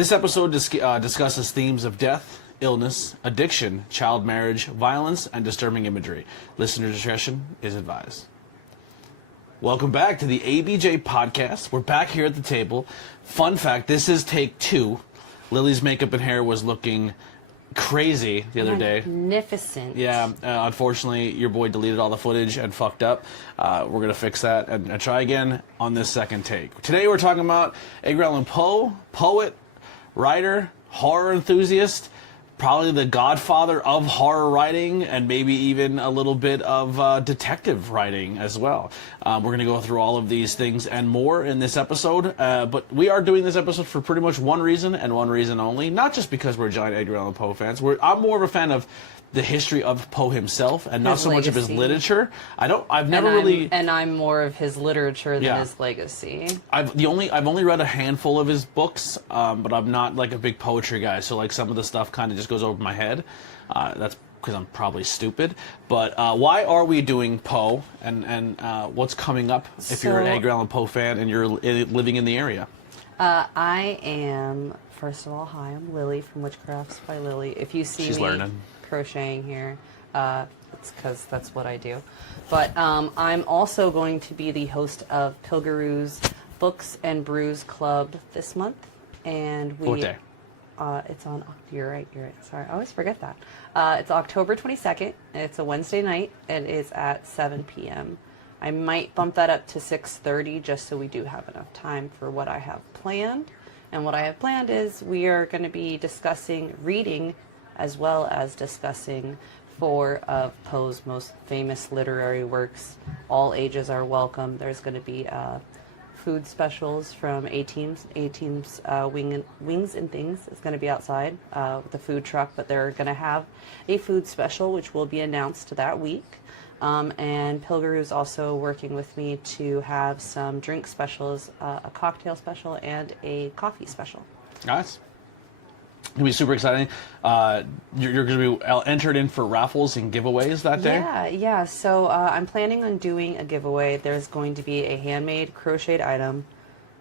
This episode discusses themes of death, illness, addiction, child marriage, violence, and disturbing imagery. Listener discretion is advised. Welcome back to the ABJ Podcast. We're back here at the table. Fun fact, this is take 2. Lily's makeup and hair was looking crazy the other day. Magnificent. Yeah, unfortunately, your boy deleted all the footage and fucked up. We're going to fix that and try again on this second take. Today we're talking about Edgar Allan Poe, poet, writer, horror enthusiast, probably the godfather of horror writing, and maybe even a little bit of detective writing as well. We're going to go through all of these things and more in this episode, but we are doing this episode for pretty much one reason and one reason only, not just because we're giant Edgar Allan Poe fans. I'm more of a fan of the history of Poe himself and not so much of his literature. I'm more of his literature than his legacy. I've only read a handful of his books, but I'm not like a big poetry guy, so like some of the stuff kind of just goes over my head. That's because I'm probably stupid. But why are we doing Poe, and what's coming up if you're an Edgar Allan Poe fan and you're living in the area? I am, first of all, hi, I'm Lily from WitchCraftsByLilly. If you see me learning. Crocheting here, it's because that's what I do. But I'm also going to be the host of Pilgaroos Books and Brews Club this month. And What day? It's on, you're right. Sorry, I always forget that. It's October 22nd. It's a Wednesday night. It is at 7 p.m. I might bump that up to 6:30 just so we do have enough time for what I have planned. And what I have planned is we are going to be discussing reading as well as discussing 4 of Poe's most famous literary works. All ages are welcome. There's going to be food specials from A-Team's Wings and Things is going to be outside with the food truck, but they're going to have a food special which will be announced that week. And Pilgaroos also working with me to have some drink specials, a cocktail special and a coffee special. Nice. It's going to be super exciting. You're going to be entered in for raffles and giveaways that day? Yeah. So I'm planning on doing a giveaway. There's going to be a handmade crocheted item.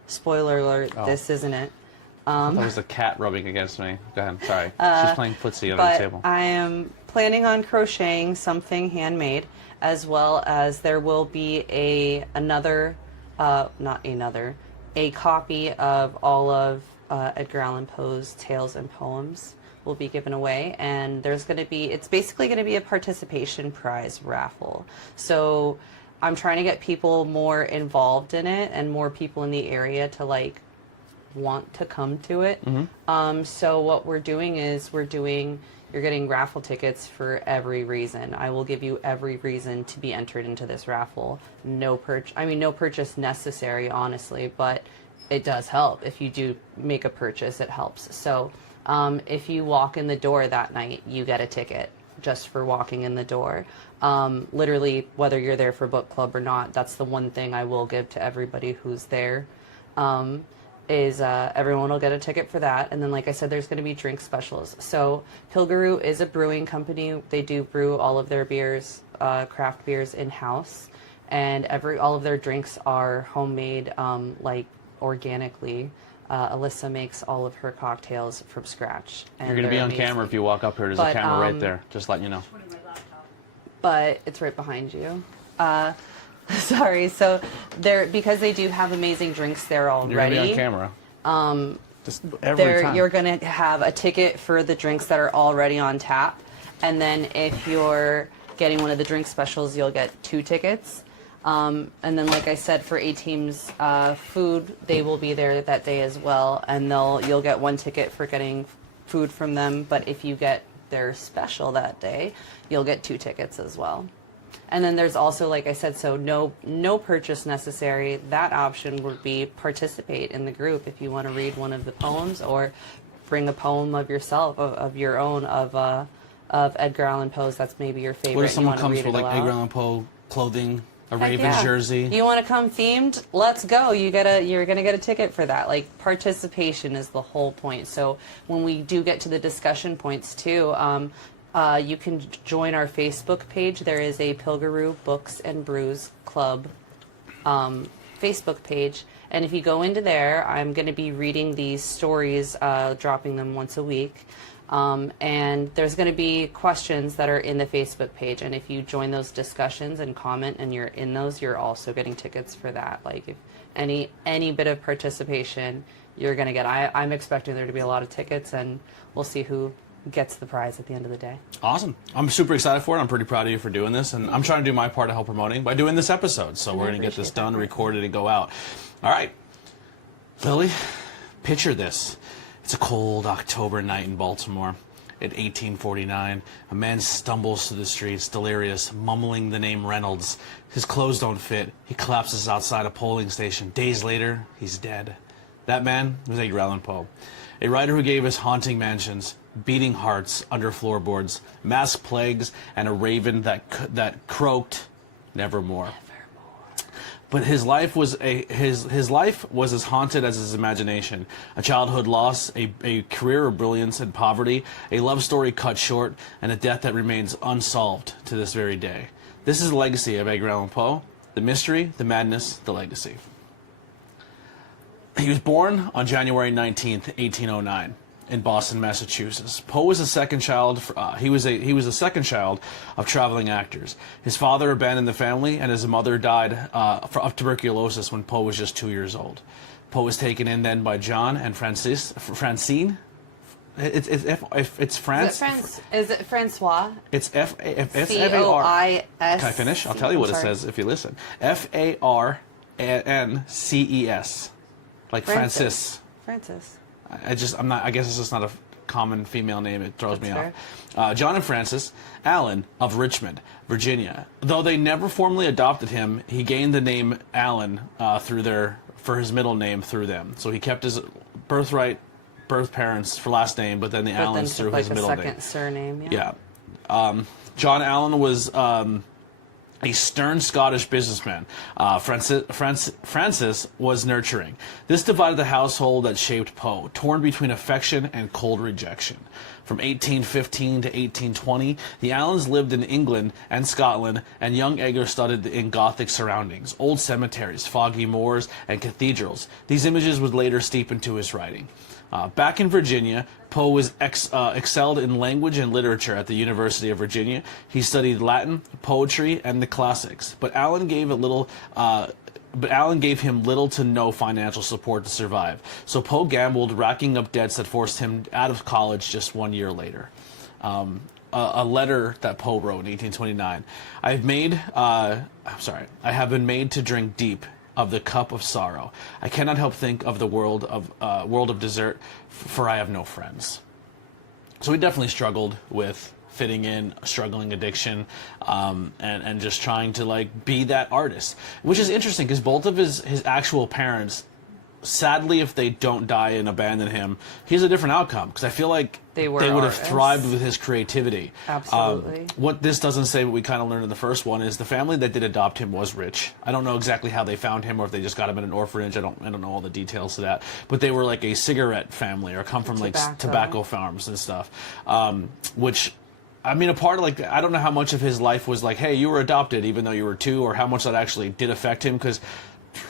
Spoiler alert, this isn't it. That was the cat rubbing against me. Go ahead, sorry. She's playing footsie under the table. I am planning on crocheting something handmade, as well as there will be a copy of all of Edgar Allan Poe's tales and poems will be given away, and it's basically going to be a participation prize raffle. So I'm trying to get people more involved in it and more people in the area to want to come to it. Mm-hmm. So what we're doing is you're getting raffle tickets for every reason. I will give you every reason to be entered into this raffle. No purchase necessary, honestly, but it does help. If you do make a purchase, it helps. So if you walk in the door that night, you get a ticket just for walking in the door. Literally, whether you're there for book club or not, that's the one thing I will give to everybody who's there. Everyone will get a ticket for that. And then, like I said, there's going to be drink specials. So Pilgaroo is a brewing company. They do brew all of their beers, craft beers in-house. And all of their drinks are homemade, organically. Alyssa makes all of her cocktails from scratch. And you're going to be on camera if you walk up here. There's a camera right there. Just letting you know. But it's right behind you. Sorry. So because they do have amazing drinks there already. You're going to be on camera. Just every time. You're going to have a ticket for the drinks that are already on tap. And then if you're getting one of the drink specials, you'll get 2 tickets. And then, like I said, for A-Team's food, they will be there that day as well, and you'll get 1 ticket for getting food from them. But if you get their special that day, you'll get 2 tickets as well. And then there's also, like I said, so no purchase necessary. That option would be participate in the group if you want to read one of the poems or bring a poem of yourself, of your own, of Edgar Allan Poe's. That's maybe your favorite. What if someone comes with Edgar Allan Poe clothing? A Ravens jersey. You want to come themed? Let's go. You're gonna get a ticket for that. Participation is the whole point. So when we do get to the discussion points too, you can join our Facebook page. There is a Pilgaroo Books and Brews Club Facebook page, And if you go into there, I'm going to be reading these stories, dropping them once a week. And there's going to be questions that are in the Facebook page. And if you join those discussions and comment and you're in those, you're also getting tickets for that. Like if any bit of participation, you're going to get. I'm expecting there to be a lot of tickets, and we'll see who gets the prize at the end of the day. Awesome. I'm super excited for it. I'm pretty proud of you for doing this, and I'm trying to do my part to help promoting by doing this episode. So we're going to get this done, recorded, and go out. All right. Lily, picture this. It's a cold October night in Baltimore. At 1849, a man stumbles through the streets, delirious, mumbling the name Reynolds. His clothes don't fit. He collapses outside a polling station. Days later, he's dead. That man was Edgar Allan Poe, a writer who gave us haunting mansions, beating hearts under floorboards, mass plagues, and a raven that croaked nevermore. But his life was his life was as haunted as his imagination. A childhood loss, a career of brilliance and poverty, a love story cut short, and a death that remains unsolved to this very day. This is the legacy of Edgar Allan Poe, the mystery, the madness, the legacy. He was born on January 19th, 1809. In Boston, Massachusetts. Poe was a second child. He was a second child of traveling actors. His father abandoned the family, and his mother died of tuberculosis when Poe was just 2 years old. Poe was taken in then by John and Francine. It's France. Is it Francois? It's F-A-R. C-O-I-S. Can I finish? I'll tell you what it says if you listen. F-A-R-N-C-E-S, like Francis. I guess it's just not a common female name. It throws me off. John and Frances Allan of Richmond, Virginia. Though they never formally adopted him, he gained the name Allan for his middle name through them. So he kept his birth parents for last name, but then the Allans through his middle name. Second surname. Yeah. John Allan was a stern Scottish businessman. Francis was nurturing. This divided the household that shaped Poe, torn between affection and cold rejection. From 1815 to 1820, the Allans lived in England and Scotland, and young Edgar studied in Gothic surroundings, old cemeteries, foggy moors, and cathedrals. These images would later steep into his writing. Back in Virginia, Poe was excelled in language and literature at the University of Virginia. He studied Latin, poetry, and the classics. But Allan gave him little to no financial support to survive. So Poe gambled, racking up debts that forced him out of college just 1 year later. A letter that Poe wrote in 1829. I have been made to drink deep of the cup of sorrow. I cannot help think of the world of desert, for I have no friends. So he definitely struggled with fitting in, struggling addiction, and just trying to be that artist, which is interesting because both of his actual parents, sadly, if they don't die and abandon him, he has a different outcome because I feel like they would have thrived with his creativity. Absolutely. What this doesn't say, but we kind of learned in the first one, is the family that did adopt him was rich. I don't know exactly how they found him or if they just got him in an orphanage. I don't know all the details to that. But they were like a cigarette family or come from tobacco farms and stuff, which. I mean, a part of I don't know how much of his life was hey, you were adopted even though you were 2, or how much that actually did affect him, because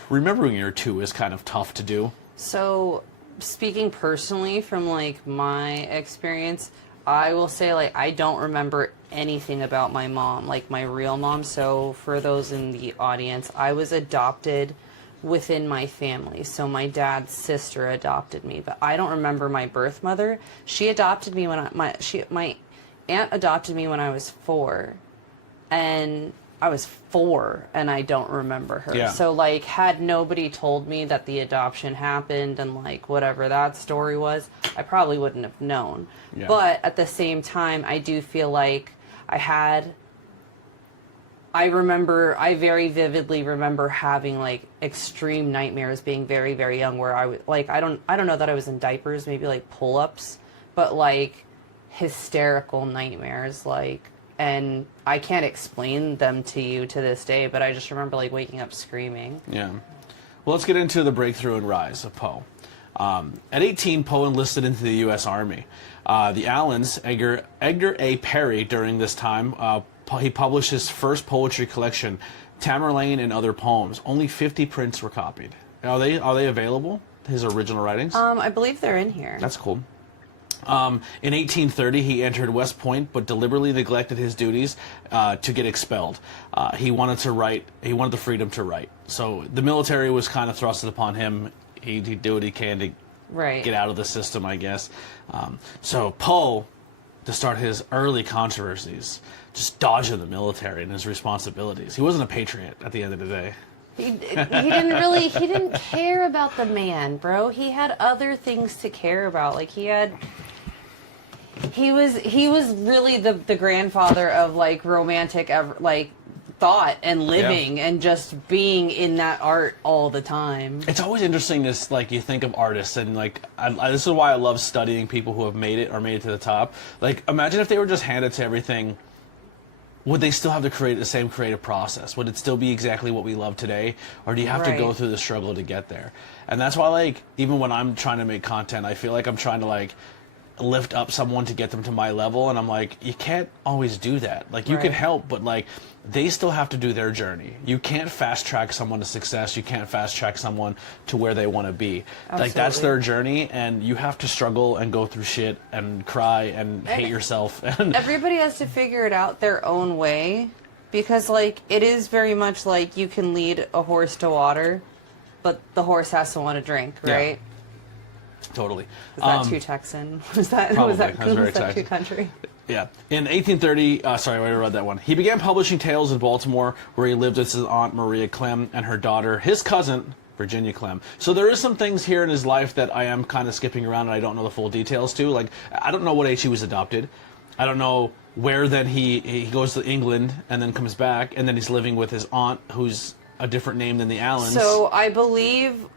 remembering you're 2 is kind of tough to do. So, speaking personally from my experience, I will say I don't remember anything about my mom, my real mom. So for those in the audience, I was adopted within my family. So my dad's sister adopted me, but I don't remember my birth mother. She adopted me when my aunt adopted me when I was 4, and I was 4 and I don't remember her. Yeah. So had nobody told me that the adoption happened and whatever that story was, I probably wouldn't have known. Yeah. But at the same time, I do feel I very vividly remember having extreme nightmares being very, very young, where I was I don't know that I was in diapers, maybe pull-ups, but hysterical nightmares, and I can't explain them to you to this day, but I just remember waking up screaming. Yeah. Well, let's get into the breakthrough and rise of Poe. At 18, Poe enlisted into the U.S. Army. The Allans, Edgar A. Perry, during this time, he published his first poetry collection, Tamerlane and Other Poems. Only 50 prints were copied. Are they available? His original writings? I believe they're in here. That's cool. In 1830, he entered West Point, but deliberately neglected his duties to get expelled. He wanted to write. He wanted the freedom to write. So the military was kind of thrusted upon him. He'd do what he can to get out of the system, I guess. So Poe, to start his early controversies, just dodging the military and his responsibilities. He wasn't a patriot at the end of the day. He didn't care about the man, bro. He had other things to care about. Like he was really the grandfather of like romantic like thought and living and just being in that art all the time. It's always interesting to like you think of artists and like this is why I love studying people who have made it or made it to the top. Like imagine if they were just handed to everything. Would they still have to create the same creative process? Would it still be exactly what we love today? Or do you have to go through the struggle to get there? And that's why, like, even when I'm trying to make content, I feel like I'm trying to, like, lift up someone to get them to my level. And I'm like, you can't always do that. Like, you can help, but, like, they still have to do their journey. You can't fast track someone to success. You can't fast track someone to where they want to be. Absolutely. Like, that's their journey, and you have to struggle and go through shit and cry and hate yourself. And everybody has to figure it out their own way, because, like, it is very much like you can lead a horse to water, but the horse has to want to drink, right? Yeah. Totally. Was that too Texan? Was that too country? Yeah. In 1830, sorry, I read that one. He began publishing tales in Baltimore, where he lived with his aunt Maria Clem and her daughter, his cousin, Virginia Clem. So there is some things here in his life that I am kind of skipping around and I don't know the full details to. Like, I don't know what age he was adopted. I don't know where then he goes to England and then comes back, and then he's living with his aunt, who's a different name than the Allans. So I believe...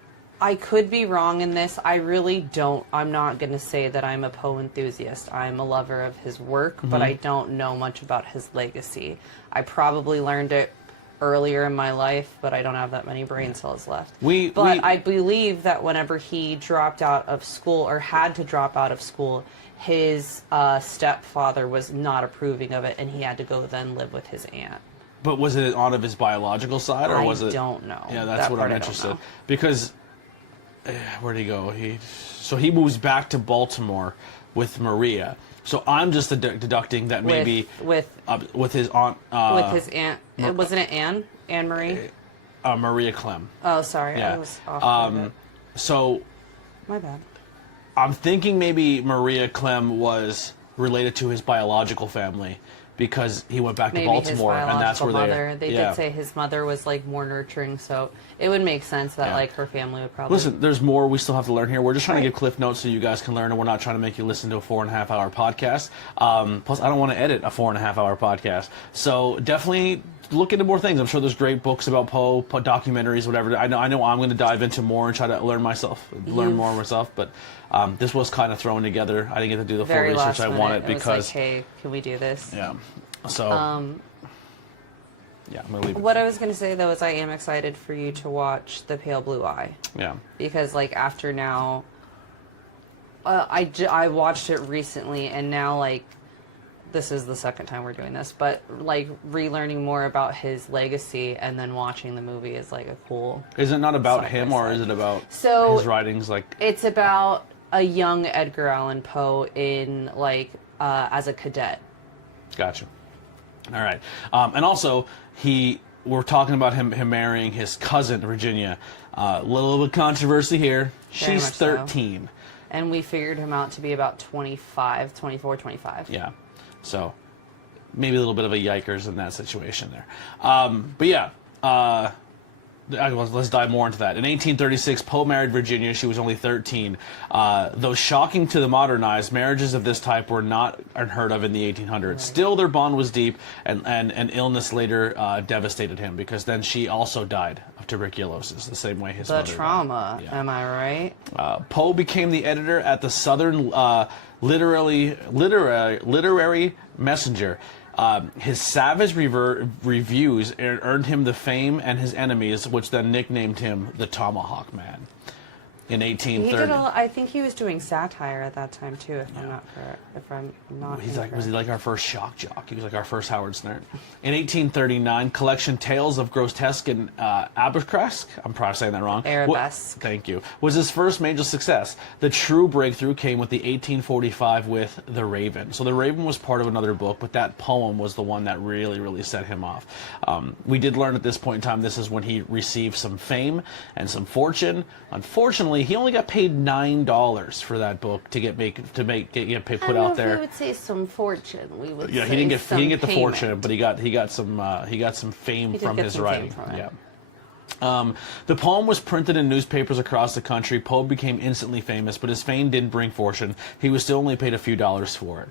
I could be wrong in this. I really don't. I'm not going to say that I'm a Poe enthusiast. I'm a lover of his work, but I don't know much about his legacy. I probably learned it earlier in my life, but I don't have that many brain cells left. I believe that whenever he dropped out of school or had to drop out of school, his stepfather was not approving of it, and he had to go then live with his aunt. But was it on of his biological side, or was it? I don't know. Yeah, that's what I'm interested in. Because... where'd he go? So he moves back to Baltimore with Maria. So I'm just deducting that maybe with his aunt. With his aunt. Wasn't it Anne Marie? Maria Clem. Oh, sorry. Yeah. I was off. So. My bad. I'm thinking maybe Maria Clem was related to his biological family, because he went back to Baltimore, and that's where they did say his mother was like more nurturing, so it would make sense that like her family would probably... Listen, there's more we still have to learn here. We're just trying to give cliff notes so you guys can learn, and we're not trying to make you listen to a 4.5 hour podcast. Plus, I don't want to edit a 4.5 hour podcast. So definitely look into more things. I'm sure there's great books about Poe, documentaries, whatever. I know I'm going to dive into more and try to learn more myself, but this was kind of thrown together. I didn't get to do the full research I wanted because... It was like, hey, can we do this? Yeah. So... yeah, I'm going to leave it. What I was going to say, though, is I am excited for you to watch The Pale Blue Eye. Yeah. Because, like, after now... I watched it recently, and now, like... This is the second time we're doing this, but like relearning more about his legacy and then watching the movie is like a cool. Is it not about him, or is it about his writings? Like, it's about a young Edgar Allan Poe in like as a cadet. Gotcha. All right, and also we're talking about him marrying his cousin Virginia. A little bit of controversy here. She's 13, and we figured him out to be about 24, 25. Yeah. So, maybe a little bit of a yikers in that situation there. But yeah, let's dive more into that. In 1836, Poe married Virginia. She was only 13. Though shocking to the modern eyes, marriages of this type were not unheard of in the 1800s. Right. Still, their bond was deep, and illness later devastated him, because then she also died of tuberculosis, the same way his mother died. The trauma, am I right? Poe became the editor at the Southern Literary Messenger. His savage reviews earned him the fame and his enemies, which then nicknamed him the Tomahawk Man. in He 1830. did I think he was doing satire at that time too, if I'm not Was incorrect. he like our first shock jock? He was like our first Howard Stern. In 1839, collection Tales of Grotesque and Arabesque, I'm probably saying that wrong. Arabesque. Thank you. Was his first major success. The true breakthrough came with the 1845 with The Raven. So The Raven was part of another book, but that poem was the one that really, really set him off. We did learn at this point in time, this is when he received some fame and some fortune. Unfortunately, he only got paid $9 for that book to get put out there. We would say some fortune. We would. Yeah, say he didn't get the payment. fortune, but he got some fame from his writing. Yeah. The poem was printed in newspapers across the country. Poe became instantly famous, but his fame didn't bring fortune. He was still only paid a few dollars for it.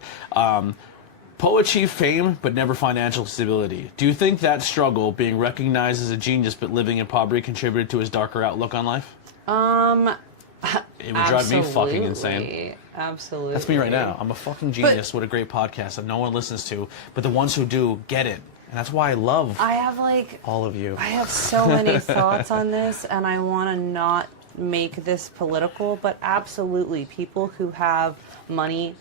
Poe achieved fame, but never financial stability. Do you think that struggle, being recognized as a genius but living in poverty, contributed to his darker outlook on life? It would drive me fucking insane. Absolutely. That's me right now. I'm a fucking genius with a great podcast that no one listens to, but the ones who do get it. And that's why I love all of you. I have so many thoughts on this, and I want to not make this political, but absolutely, people who have money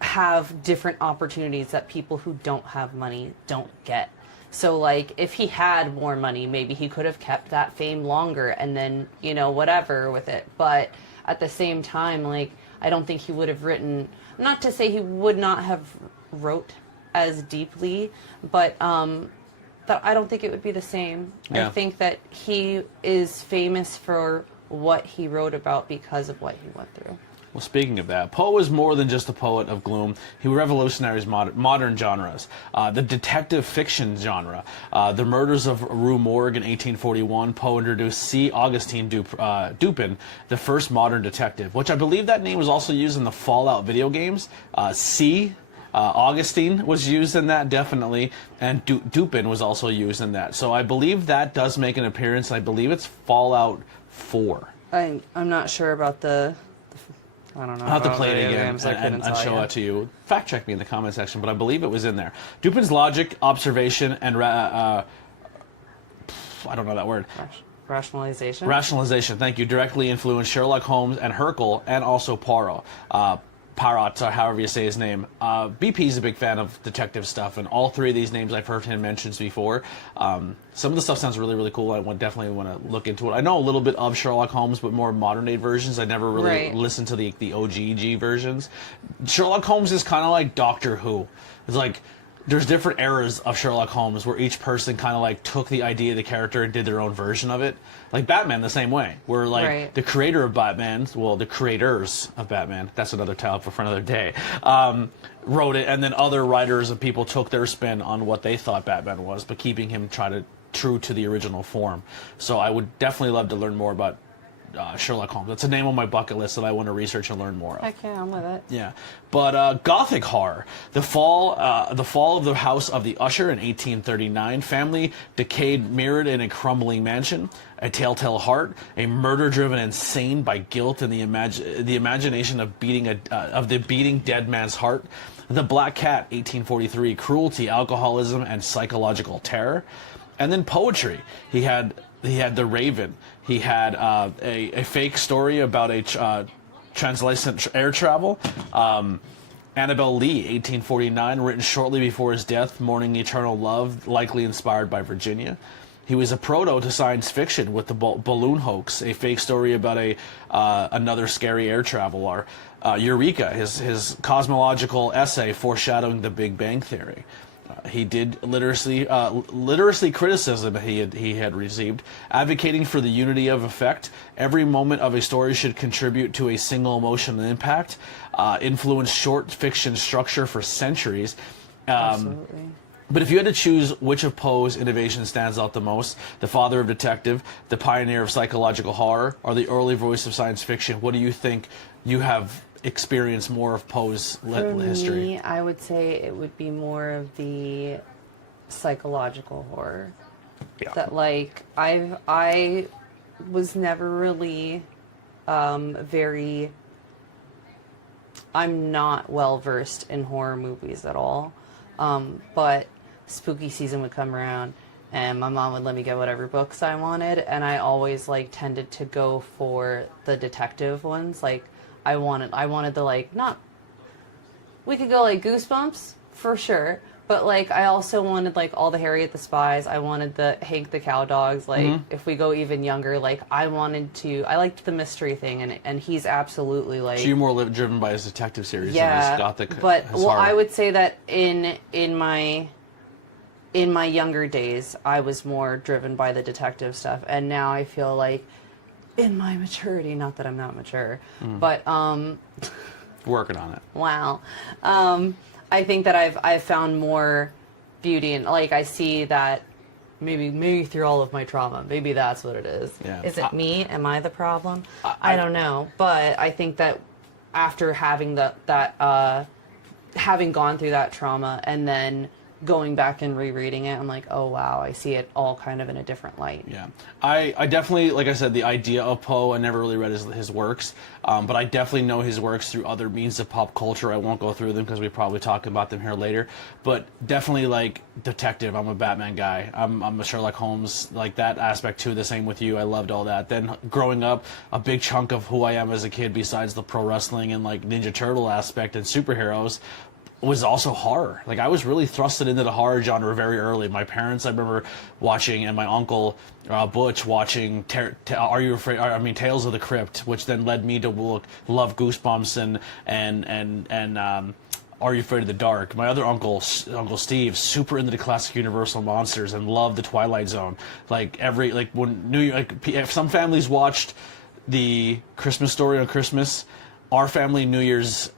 have different opportunities that people who don't have money don't get. So, like, if he had more money, maybe he could have kept that fame longer and then, whatever with it. But at the same time, like, I don't think he would have written, not to say he would not have wrote as deeply, but that I don't think it would be the same. Yeah. I think that he is famous for what he wrote about because of what he went through. Well, speaking of that, Poe was more than just a poet of gloom. He revolutionized modern genres. The detective fiction genre. The Murders of Rue Morgue in 1841, Poe introduced C. Augustine Dupin, the first modern detective, which I believe that name was also used in the Fallout video games. Augustine was used in that, definitely, and Dupin was also used in that. So I believe that does make an appearance. I believe it's Fallout 4. I'm not sure about I don't know. I'll have to play it again and show it to you. Fact check me in the comment section, but I believe it was in there. Dupin's logic, observation, and I don't know that word. Rationalization. Rationalization, thank you. Directly influenced Sherlock Holmes and Hercule, and also Poirot. Parrot, or however you say his name. BP is a big fan of detective stuff, and all three of these names I've heard him mention before. Some of the stuff sounds really, really cool. I definitely want to look into it. I know a little bit of Sherlock Holmes, but more modern-day versions. I never really listened to the OG versions. Sherlock Holmes is kind of like Doctor Who. It's like there's different eras of Sherlock Holmes where each person kind of like took the idea of the character and did their own version of it. Like Batman, the same way. Where like the creator of Batman, well, the creators of Batman, that's another topic for another day, wrote it, and then other writers and people took their spin on what they thought Batman was, but keeping him true to the original form. So I would definitely love to learn more about Sherlock Holmes. That's a name on my bucket list that I want to research and learn more of. Heck yeah, I'm with it. Yeah, but Gothic horror. The fall of the House of the Usher in 1839. Family decayed, mirrored in a crumbling mansion. A telltale heart. A murder driven insane by guilt and the imagination of the beating dead man's heart. The Black Cat, 1843. Cruelty, alcoholism, and psychological terror. And then poetry. He had The Raven. He had a fake story about a translucent air travel. Annabelle Lee, 1849, written shortly before his death, Mourning Eternal Love, likely inspired by Virginia. He was a proto to science fiction with the balloon hoax, a fake story about another scary air traveler. Eureka, his cosmological essay foreshadowing the Big Bang Theory. He did literacy criticism he had received, advocating for the unity of effect. Every moment of a story should contribute to a single emotional impact. Influenced short fiction structure for centuries. Absolutely. But if you had to choose which of Poe's innovations stands out the most, the father of detective, the pioneer of psychological horror, or the early voice of science fiction, what do you think you have experienced more of Poe's history? For me, I would say it would be more of the psychological horror. Yeah. That like I was never really I'm not well versed in horror movies at all. But spooky season would come around and my mom would let me get whatever books I wanted, and I always like tended to go for the detective ones. Like I wanted the like not. We could go like Goosebumps for sure, but like I also wanted like all the Harriet the Spies. I wanted the Hank the Cowdogs. Like if we go even younger, like I liked the mystery thing, and he's absolutely like. So you're more driven by his detective series. Yeah, than his Gothic, but his well, horror. I would say that in my younger days, I was more driven by the detective stuff, and now I feel like in my maturity, not that I'm not mature, but working on it. wow, I think that I've found more beauty in, like, I see that maybe through all of my trauma, maybe that's what it is. Yeah. Is it me? Am I the problem? I don't know, but I think that after having having gone through that trauma and then going back and rereading it, I'm like, oh wow, I see it all kind of in a different light. Yeah, I definitely, like I said, the idea of Poe, I never really read his works, but I definitely know his works through other means of pop culture. I won't go through them because we probably talk about them here later, but definitely like detective. I'm a Batman guy. I'm a Sherlock Holmes, like that aspect too. The same with you. I loved all that. Then growing up, a big chunk of who I am as a kid, besides the pro wrestling and like Ninja Turtle aspect and superheroes, was also horror. Like I was really thrusted into the horror genre very early. My parents, I remember watching, and my uncle Butch watching Are You Afraid? I mean, Tales of the Crypt, which then led me to love Goosebumps and Are You Afraid of the Dark. My other uncle Steve, super into the classic Universal monsters and loved the Twilight Zone. Like if some families watched the Christmas Story on Christmas, our family New Year's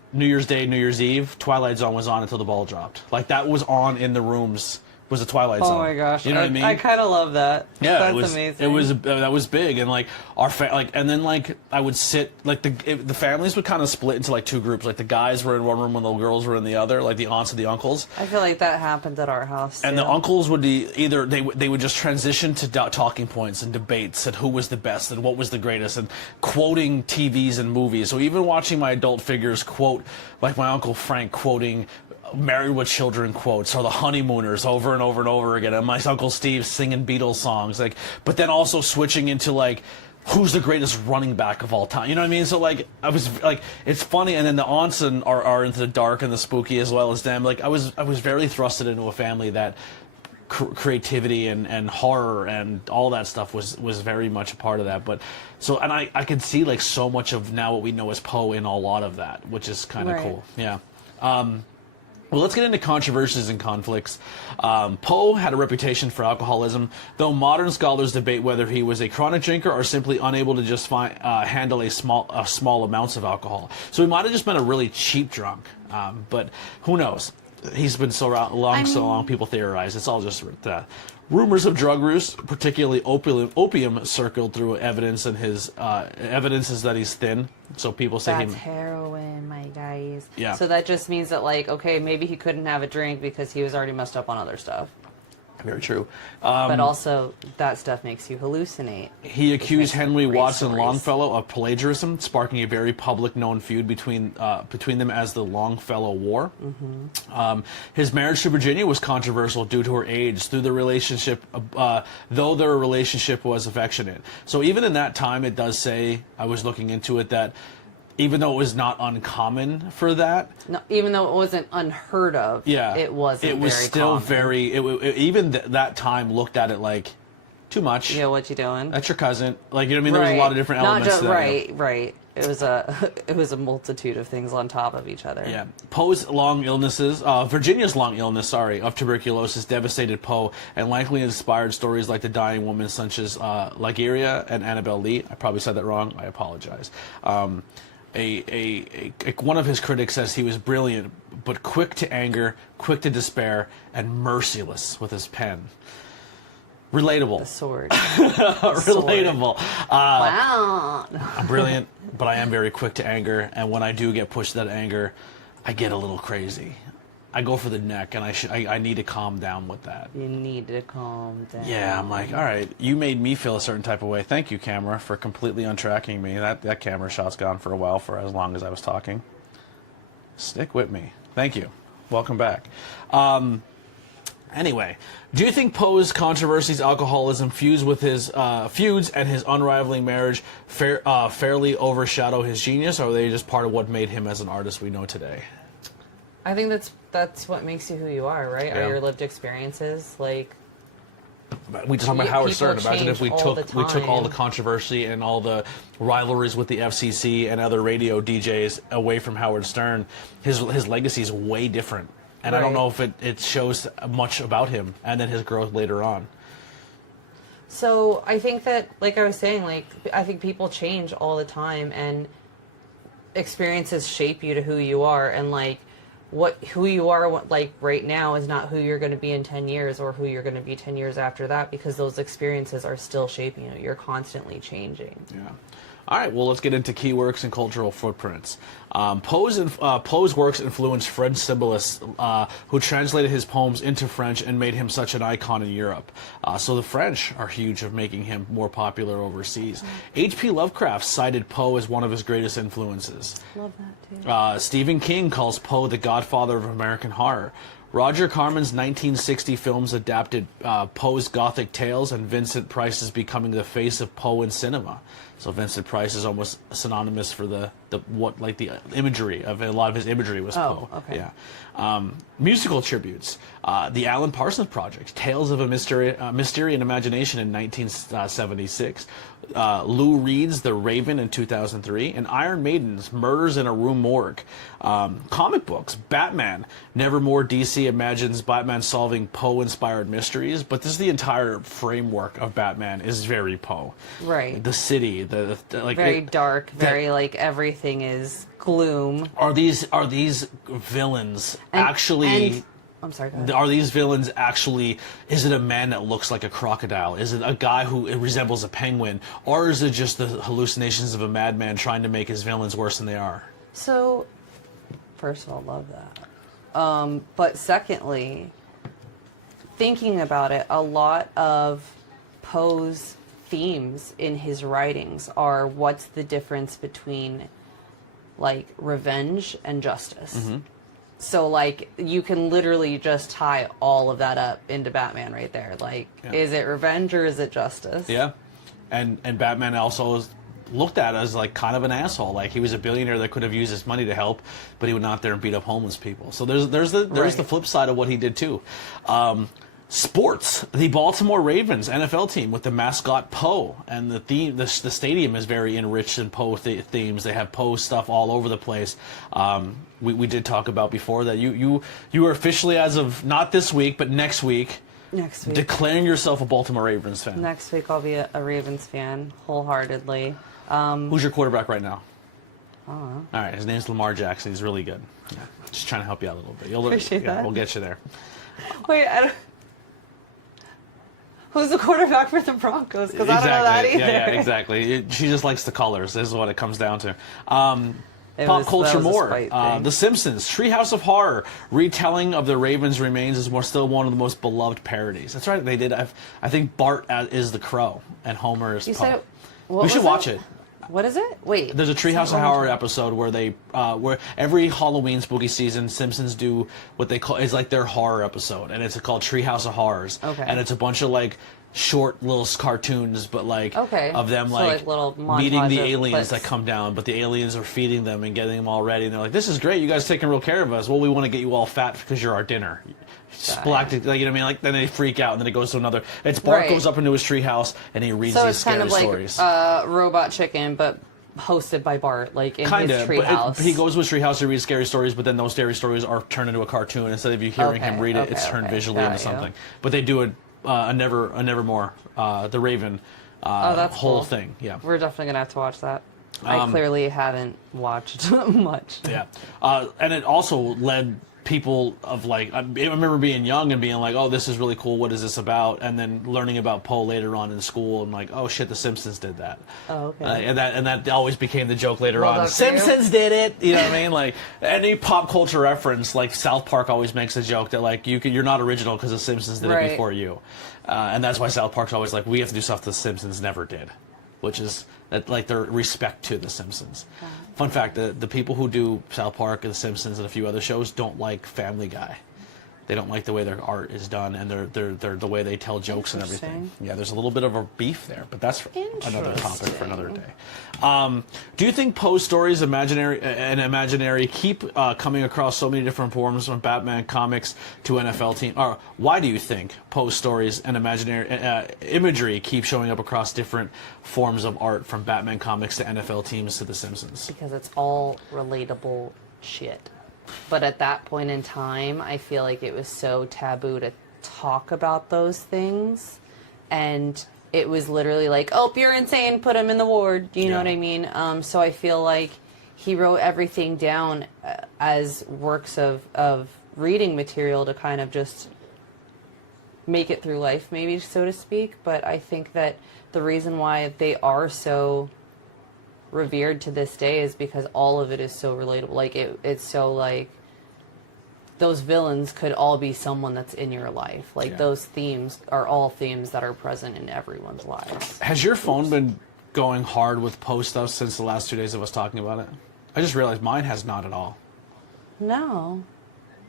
Day, New Year's Eve, Twilight Zone was on until the ball dropped. Like that was on in the rooms. Was a Twilight Zone. Oh my gosh! You know what I mean? I kind of love that. Yeah, that's amazing. It was that was big, and like and then like I would sit like the families would kind of split into like two groups. Like the guys were in one room and the girls were in the other. Like the aunts and the uncles. I feel like that happened at our house. And too. the uncles would be either they would just transition to talking points and debates and who was the best and what was the greatest and quoting TVs and movies. So even watching my adult figures quote, like my Uncle Frank quoting Married with Children quotes or the Honeymooners over and over and over again, and my Uncle Steve singing Beatles songs, like, but then also switching into like who's the greatest running back of all time, you know what I mean? So like I was like, it's funny, and then the aunts are into the dark and the spooky as well as them. Like I was very thrusted into a family that creativity and horror and all that stuff was very much a part of that. But so, and I could see like so much of now what we know as Poe in a lot of that, which is kind of cool. Yeah. Well, let's get into controversies and conflicts. Poe had a reputation for alcoholism, though modern scholars debate whether he was a chronic drinker or simply unable to just handle small amounts of alcohol. So he might have just been a really cheap drunk, but who knows? He's been so long, people theorize. It's all just rumors of drug use, particularly opium circled through evidence, and his evidence is that he's thin. So people say that's heroin, my guys. Yeah. So that just means that, like, okay, maybe he couldn't have a drink because he was already messed up on other stuff. Very true. But also, that stuff makes you hallucinate. He accused Henry Watson stories. Longfellow of plagiarism, sparking a very public known feud between them as the Longfellow War. Mm-hmm. His marriage to Virginia was controversial due to her age, though their relationship was affectionate. So even in that time, it does say, I was looking into it, that even though it was not uncommon for that, no, even though it wasn't unheard of, yeah, it wasn't. It was very still common. very. Even that time looked at it like too much. Yeah, what you doing? That's your cousin. Like, you know what I mean? There was a lot of different elements. Right. It was a multitude of things on top of each other. Yeah. Poe's long illnesses, Virginia's long illness, of tuberculosis devastated Poe and likely inspired stories like The Dying Woman, such as Ligeia and Annabelle Lee. I probably said that wrong. I apologize. One of his critics says he was brilliant, but quick to anger, quick to despair, and merciless with his pen. Relatable. The sword. Relatable. Wow. I'm brilliant, but I am very quick to anger, and when I do get pushed to that anger, I get a little crazy. I go for the neck, and I need to calm down with that. You need to calm down. Yeah, I'm like, all right, you made me feel a certain type of way. Thank you, camera, for completely untracking me. That camera shot's gone for a while, for as long as I was talking. Stick with me. Thank you. Welcome back. Anyway, do you think Poe's controversies, alcoholism, feuds and his unrivaling marriage fairly overshadow his genius, or are they just part of what made him as an artist we know today? I think that's what makes you who you are, right? Yeah. Are your lived experiences. Like, we just talked about Howard Stern. Imagine if we took all the time. controversy and all the rivalries with the FCC and other radio DJs away from Howard Stern. His legacy is way different. And I don't know if it shows much about him and then his growth later on. So I think that, like I was saying, like I think people change all the time, and experiences shape you to who you are, and like who you are like right now is not who you're going to be in 10 years or who you're going to be 10 years after that, because those experiences are still shaping you. You're constantly changing. Yeah. All right, well, let's get into key works and cultural footprints. Poe's works influenced French symbolists who translated his poems into French and made him such an icon in Europe. So the French are huge of making him more popular overseas. H.P. Lovecraft cited Poe as one of his greatest influences. Love that, too. Stephen King calls Poe the godfather of American horror. Roger Corman's 1960 films adapted Poe's Gothic tales, and Vincent Price is becoming the face of Poe in cinema. So Vincent Price is almost synonymous for the imagery of a lot of his imagery was Poe. Okay. Yeah. Musical tributes. The Alan Parsons Project, Tales of a Mystery and Imagination in 1976. Lou Reed's The Raven in 2003, and Iron Maiden's Murders in a Room Morgue. Comic books, Batman. Nevermore DC imagines Batman solving Poe-inspired mysteries, but this is the entire framework of Batman is very Poe. Right. The city, like Very dark, very like everything is gloom. Are these villains actually? I'm sorry, go ahead. Are these villains actually? Is it a man that looks like a crocodile? Is it a guy who resembles a penguin, or is it just the hallucinations of a madman trying to make his villains worse than they are? So, first of all, love that. But secondly, thinking about it, a lot of Poe's themes in his writings are what's the difference between like revenge and justice. Mm-hmm. So like you can literally just tie all of that up into Batman right there. Like, is it revenge or is it justice? Yeah, and Batman also is looked at as like kind of an asshole. Like he was a billionaire that could have used his money to help, but he went out there and beat up homeless people. So there's the flip side of what he did too. Sports, the Baltimore Ravens NFL team with the mascot Poe, and the stadium is very enriched in Poe themes. They have Poe stuff all over the place. We did talk about before that you are officially, as of not this week but next week, declaring yourself a Baltimore Ravens fan. Next week I'll be a Ravens fan wholeheartedly. Who's your quarterback right now? All right, his name's Lamar Jackson. He's really good. Yeah, just trying to help you out a little bit. Appreciate that. We'll get you there. Wait, who's the quarterback for the Broncos? Because I don't know that either. Yeah, exactly. She just likes the colors. This is what it comes down to. Pop culture more. The Simpsons, Treehouse of Horror, retelling of the Ravens remains is still one of the most beloved parodies. That's right. They did. I think Bart is the Crow and Homer is Poe. We should watch it. What is it? Wait. There's a Treehouse of Horror episode where where every Halloween spooky season, Simpsons do what they call is like their horror episode, and it's called Treehouse of Horrors. Okay. And it's a bunch of like short little cartoons, but like of them so like little meeting the aliens clips that come down, but the aliens are feeding them and getting them all ready, and they're like, "This is great, you guys taking real care of us. Well, we want to get you all fat because you're our dinner." Like, you know what I mean? Like then they freak out, and then it goes to another. It's Bart goes up into his treehouse and he reads these scary stories. So it's kind of like Robot Chicken, but hosted by Bart, like in his treehouse. He goes to his treehouse to read scary stories, but then those scary stories are turned into a cartoon. Instead of you hearing him read it, it's turned visually into something. But they do it a Nevermore, the Raven, that's whole cool. thing. Yeah, we're definitely gonna have to watch that. I clearly haven't watched much. Yeah, and it also led people of like I remember being young and being like, oh, this is really cool, what is this about, and then learning about Poe later on in school and like, oh shit, the Simpsons did that. Oh, okay. And that always became the joke later on. Simpsons did it, you know what I mean? Like any pop culture reference, like South Park always makes a joke that like you're not original because the Simpsons did it before you, and that's why South Park's always like, we have to do stuff the Simpsons never did, which is like their respect to the Simpsons. Fun fact, the people who do South Park and the Simpsons and a few other shows don't like Family Guy. they don't like the way their art is done and they're the way they tell jokes and everything. Yeah, there's a little bit of a beef there, but that's another topic for another day. Do you think Poe's stories, imaginary, keep coming across so many different forms, from Batman comics to NFL team? Or why do you think Poe's stories and imaginary imagery keep showing up across different forms of art, from Batman comics to NFL teams to The Simpsons? Because it's all relatable shit. But at that point in time, I feel like it was so taboo to talk about those things. And it was literally like, oh, you're insane, put him in the ward. You know what I mean? So I feel like he wrote everything down as works of reading material to kind of just make it through life, maybe, so to speak. But I think that the reason why they are so revered to this day is because all of it is so relatable. Like it's so like those villains could all be someone that's in your life. Like those themes are all themes that are present in everyone's lives. Has your phone been going hard with Poe stuff since the last 2 days of us talking about it? I just realized mine has not at all. No.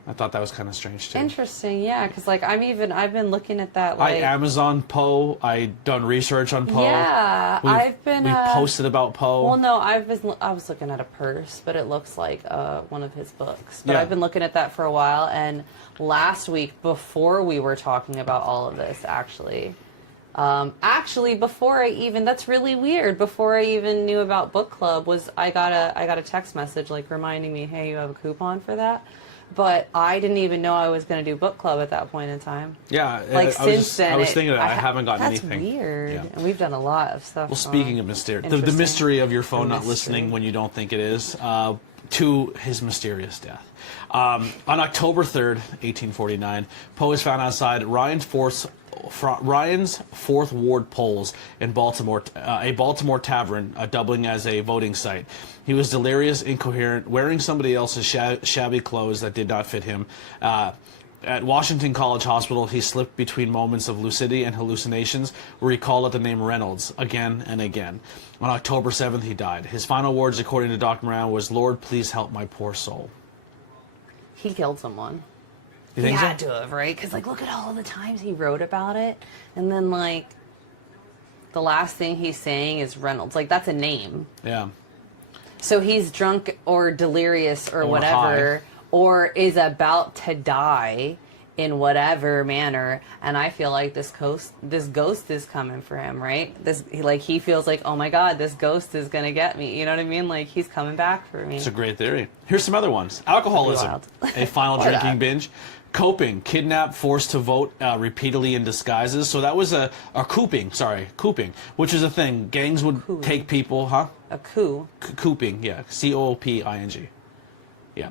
I thought that was kind of strange too. Interesting, yeah, because like I've been looking at that. Like, I Amazon Poe. I done research on Poe. Yeah, we posted about Poe. Well, no, I was looking at a purse, but it looks like one of his books. But I've been looking at that for a while, and last week, before we were talking about all of this, actually, before I even, that's really weird. Before I even knew about book club, I got a text message like reminding me, hey, you have a coupon for that. But I didn't even know I was going to do book club at that point in time. Yeah, like since then, I was thinking that I haven't gotten that's anything. That's weird. Yeah. And we've done a lot of stuff. Well, speaking of mystery, the mystery of your phone not listening when you don't think it is, to his mysterious death. On October 3rd, 1849, Poe is found outside Ryan's Fourth Ward polls in Baltimore, a Baltimore tavern, doubling as a voting site. He was delirious, incoherent, wearing somebody else's shabby clothes that did not fit him. At Washington College Hospital, he slipped between moments of lucidity and hallucinations, where he called out the name Reynolds again and again. On October 7th, he died. His final words, according to Dr. Moran, was, "Lord, please help my poor soul." He killed someone. You think he had to have, right? Because, like, look at all the times he wrote about it. And then, like, the last thing he's saying is Reynolds. Like, that's a name. Yeah. So he's drunk or delirious or whatever, or is about to die in whatever manner. And I feel like this ghost is coming for him, right? He feels like, oh my God, this ghost is going to get me. You know what I mean? Like, he's coming back for me. It's a great theory. Here's some other ones. Alcoholism, a final drinking binge. Coping, kidnapped, forced to vote repeatedly in disguises. So that was a cooping, which is a thing. Gangs would take people, huh? A coup. Cooping, yeah. COOPING. Yeah.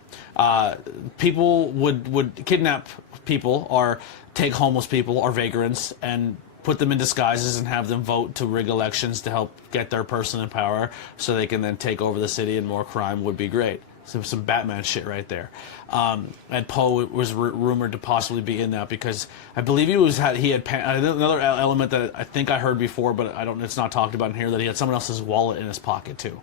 People would kidnap people or take homeless people or vagrants and put them in disguises and have them vote to rig elections to help get their person in power so they can then take over the city and more crime would be great. Some Batman shit right there. And Poe was rumored to possibly be in that because I believe he had another element that I think I heard before, but it's not talked about in here, that he had someone else's wallet in his pocket too,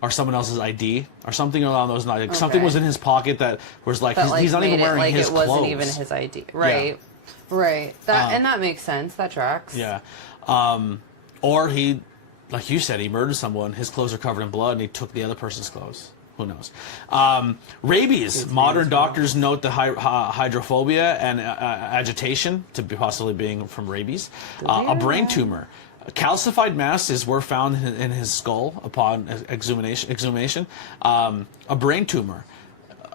or someone else's ID or something along those lines. Like something was in his pocket that was like he's not even wearing his clothes. It wasn't even his ID, right? Yeah. Right. And that makes sense. That tracks. Yeah. Or he, like you said, he murdered someone. His clothes are covered in blood, and he took the other person's clothes. Who knows? Rabies. Modern doctors note the hydrophobia and agitation to be possibly being from rabies. A brain tumor. Calcified masses were found in his skull upon exhumation. A brain tumor.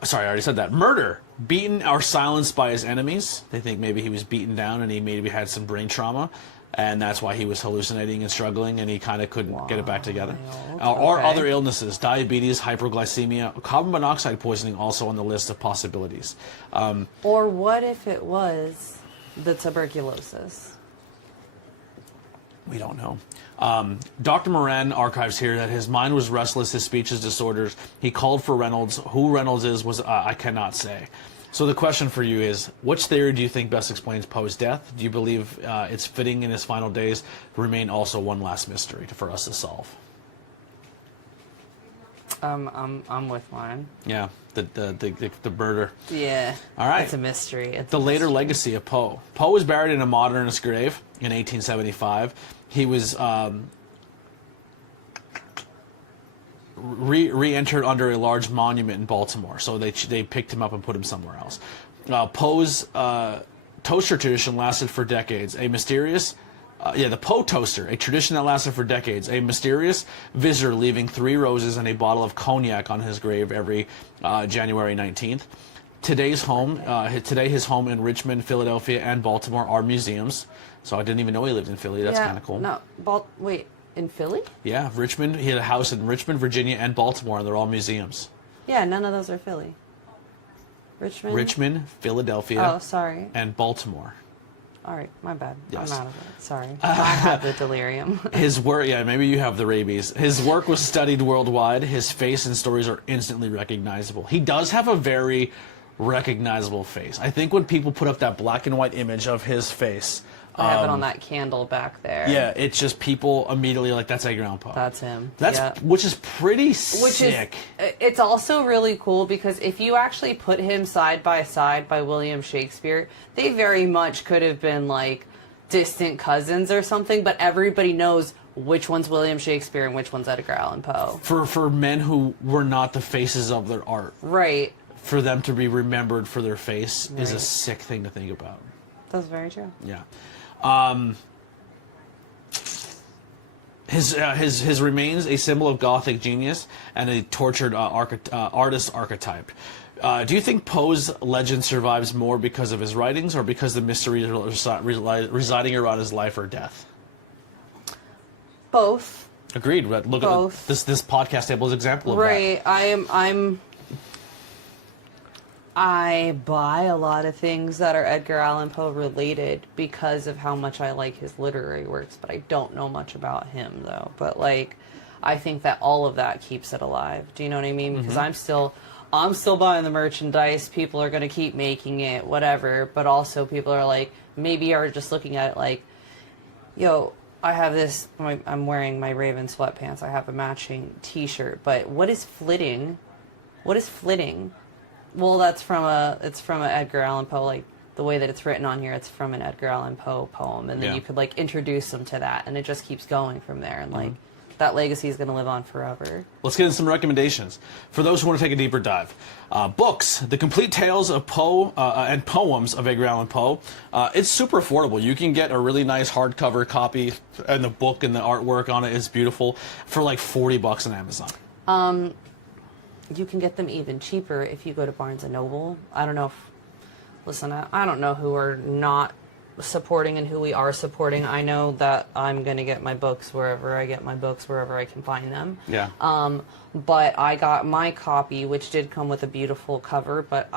Sorry, I already said that. Murder. Beaten or silenced by his enemies. They think maybe he was beaten down and he maybe had some brain trauma. And that's why he was hallucinating and struggling, and he kind of couldn't get it back together. Or other illnesses, diabetes, hyperglycemia, carbon monoxide poisoning also on the list of possibilities. Or what if it was the tuberculosis? We don't know. Dr. Moran archives here that his mind was restless, his speech is disorders. He called for Reynolds. Who Reynolds is was I cannot say. So the question for you is, which theory do you think best explains Poe's death? Do you believe it's fitting in his final days to remain also one last mystery for us to solve? I'm with mine. Yeah, the murder. Yeah. All right. It's a mystery. It's The later legacy of Poe. Poe was buried in a modernist grave in 1875. He was re-entered under a large monument in Baltimore, so they picked him up and put him somewhere else. Poe's toaster tradition lasted for decades. The Poe toaster, a tradition that lasted for decades. A mysterious visitor leaving 3 roses and a bottle of cognac on his grave every January 19th. Today his home in Richmond, Philadelphia, and Baltimore are museums. So I didn't even know he lived in Philly. That's kind of cool. No, wait, in Philly? Yeah, Richmond. He had a house in Richmond, Virginia, and Baltimore, and they're all museums. Yeah, none of those are Philly. Richmond, Philadelphia. Oh, sorry. And Baltimore. All right, my bad. Yes. I'm out of it. Sorry. I have the delirium. His work, maybe you have the rabies. His work was studied worldwide. His face and stories are instantly recognizable. He does have a very recognizable face. I think when people put up that black and white image of his face, I have it on that candle back there. Yeah, it's just people immediately like, that's Edgar Allan Poe. That's him. Which is pretty sick. It's also really cool because if you actually put him side by side by William Shakespeare, they very much could have been like distant cousins or something, but everybody knows which one's William Shakespeare and which one's Edgar Allan Poe. For men who were not the faces of their art. Right. For them to be remembered for their face is a sick thing to think about. That's very true. Yeah. His remains a symbol of Gothic genius and a tortured artist archetype. Do you think Poe's legend survives more because of his writings or because the mystery residing around his life or death? Both. Agreed. Look Both. at this podcast table is an example of that. Right. I buy a lot of things that are Edgar Allan Poe related because of how much I like his literary works, but I don't know much about him though. But like, I think that all of that keeps it alive. Do you know what I mean? Because I'm still buying the merchandise. People are going to keep making it, whatever. But also people are like, maybe are just looking at it like, yo, I have this, I'm wearing my Raven sweatpants. I have a matching t-shirt, but what is flitting? What is flitting? Well, it's from a Edgar Allan Poe, like the way that it's written on here, it's from an Edgar Allan Poe poem, and then you could like introduce them to that, and it just keeps going from there, and like that legacy is going to live on forever. Let's get into some recommendations for those who want to take a deeper dive. Books: The Complete Tales of Poe and Poems of Edgar Allan Poe. It's super affordable. You can get a really nice hardcover copy, and the book and the artwork on it is beautiful for like $40 on Amazon. You can get them even cheaper if you go to Barnes & Noble. I don't know I don't know who are not supporting and who we are supporting. I know that I'm going to get my books wherever I get my books, wherever I can find them. Yeah. But I got my copy, which did come with a beautiful cover, but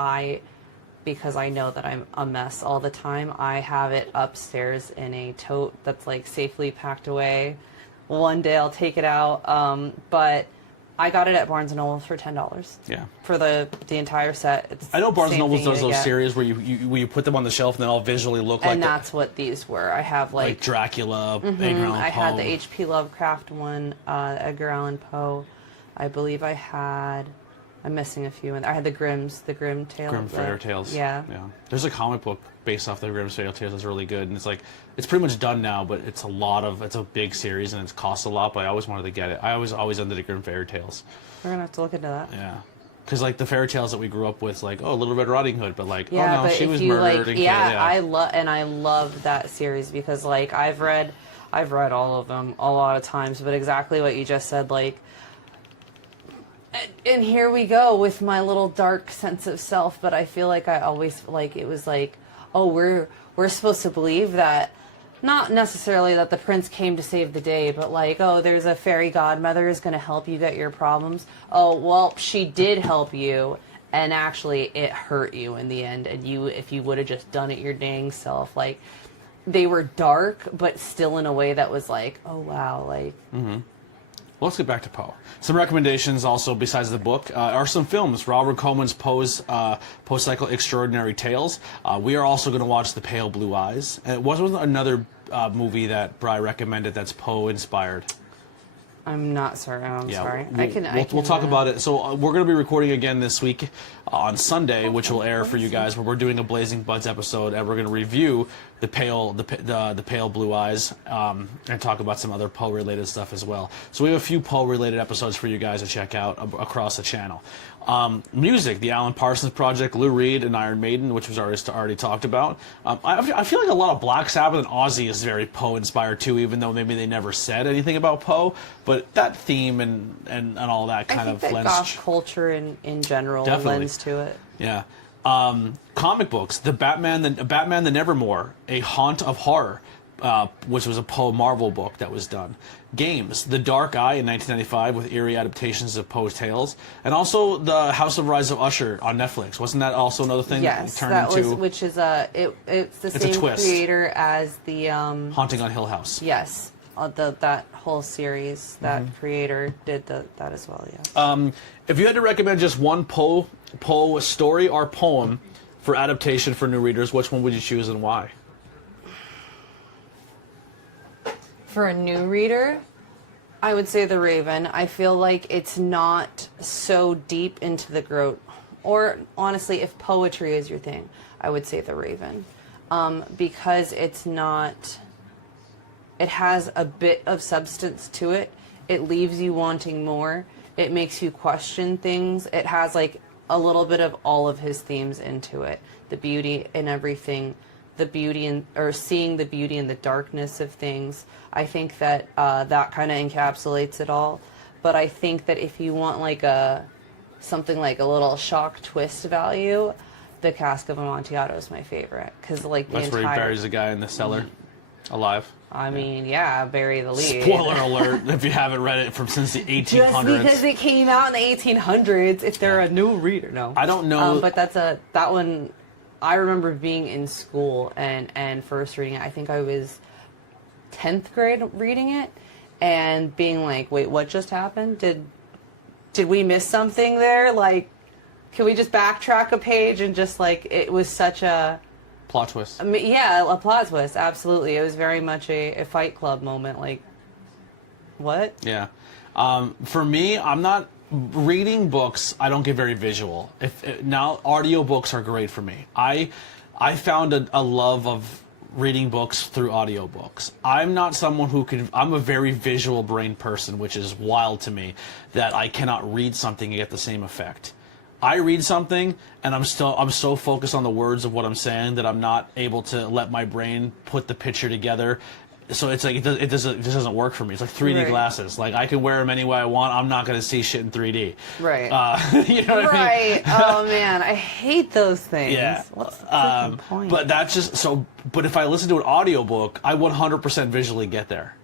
because I know that I'm a mess all the time, I have it upstairs in a tote that's like safely packed away. One day I'll take it out. But I got it at Barnes & Noble for $10. Yeah. For the entire set. I know Barnes & Noble does those series where you put them on the shelf and they all visually look like. And that's what these were. I have like Dracula, Edgar Allan Poe. I had the H.P. Lovecraft one, Edgar Allan Poe. I believe I had. I'm missing a few. I had the Grimm Tales. Grimm Fairy Tales. Yeah. Yeah. There's a comic book based off the Grimm Fairy Tales that's really good, and it's pretty much done now, but it's a big series and it costs a lot. But I always wanted to get it. I was always into the Grimm Fairy Tales. We're gonna have to look into that. Yeah. Because like the fairy tales that we grew up with, like Little Red Riding Hood, but like but she was murdered. Like, I love that series because like I've read all of them a lot of times, but exactly what you just said, like. And here we go with my little dark sense of self, but I feel like I always like it was like, oh, we're supposed to believe that, not necessarily that the prince came to save the day, but like, oh, there's a fairy godmother who's going to help you get your problems. Oh, well, she did help you, and actually it hurt you in the end, and if you would have just done it your dang self, like, they were dark, but still in a way that was like, oh wow, like. Mm-hmm. Well, let's get back to Poe. Some recommendations also besides the book are some films. Robert Coleman's Poe's cycle Extraordinary Tales. We are also going to watch The Pale Blue Eyes. And it wasn't another movie that Bri recommended that's Poe inspired. I'm not sorry. I'm sorry. We'll talk about it. So we're going to be recording again this week on Sunday, which will air for you guys. Where we're doing a Blazing Buds episode, and we're going to review the Pale Blue Eyes, and talk about some other Poe related stuff as well. So we have a few Poe related episodes for you guys to check out across the channel. Music, the Alan Parsons Project, Lou Reed, and Iron Maiden, which was already talked about. I feel like a lot of Black Sabbath and Ozzy is very Poe inspired too, even though maybe they never said anything about Poe. But that theme and all that kind of lends. I think that goth culture in general lends to it. Yeah. Comic books, the Batman the Nevermore, A Haunt of Horror, which was a Poe Marvel book that was done. Games, The Dark Eye in 1995 with eerie adaptations of Poe's tales, and also the House of Rise of Usher on Netflix. Wasn't that also another thing? Yes, which is it's the same creator as the Haunting on Hill House. Yes, that whole series. That creator did that as well. Yes. If you had to recommend just one Poe story or poem for adaptation for new readers, which one would you choose and why? For a new reader, I would say The Raven. I feel like it's not so deep into the growth. Or honestly, if poetry is your thing, I would say The Raven. Because it's not... It has a bit of substance to it. It leaves you wanting more. It makes you question things. It has like a little bit of all of his themes into it. The beauty in everything. The beauty or seeing the beauty in the darkness of things. I think that that kind of encapsulates it all. But I think that if you want like something like a little shock twist value, the Cask of Amontillado is my favorite because like that's where he buries the guy in the cellar, alive. I mean, yeah, bury the lead. Spoiler alert! If you haven't read it since the 1800s, just because it came out in the 1800s, if they're a new reader, no, I don't know. But that one. I remember being in school and first reading it. I think I was 10th grade reading it and being like, wait, what just happened? Did we miss something there? Like, can we just backtrack a page and just like, it was such a... plot twist. I mean, yeah, a plot twist, absolutely. It was very much a Fight Club moment. Like, what? Yeah. For me, I'm not... Reading books, I don't get very visual. Now, audiobooks are great for me. I found a love of reading books through audiobooks. I'm not someone who I'm a very visual brain person, which is wild to me, that I cannot read something and get the same effect. I read something and I'm so focused on the words of what I'm saying that I'm not able to let my brain put the picture together. So it's like it doesn't work for me. It's like 3D glasses. Like I can wear them any way I want. I'm not going to see shit in 3D. Right. You know what I mean? Oh man, I hate those things. Yeah. What's the freaking point? But that's just so. But if I listen to an audiobook, I 100% visually get there.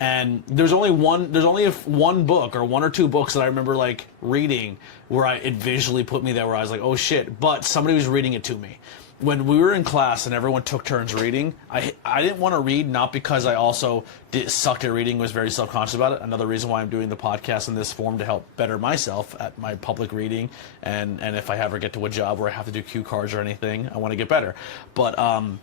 And there's only one book or one or two books that I remember like reading where it visually put me there where I was like, oh shit. But somebody was reading it to me. When we were in class and everyone took turns reading, I didn't want to read, not because I also sucked at reading, was very self-conscious about it. Another reason why I'm doing the podcast in this form to help better myself at my public reading. And if I ever get to a job where I have to do cue cards or anything, I want to get better. But, and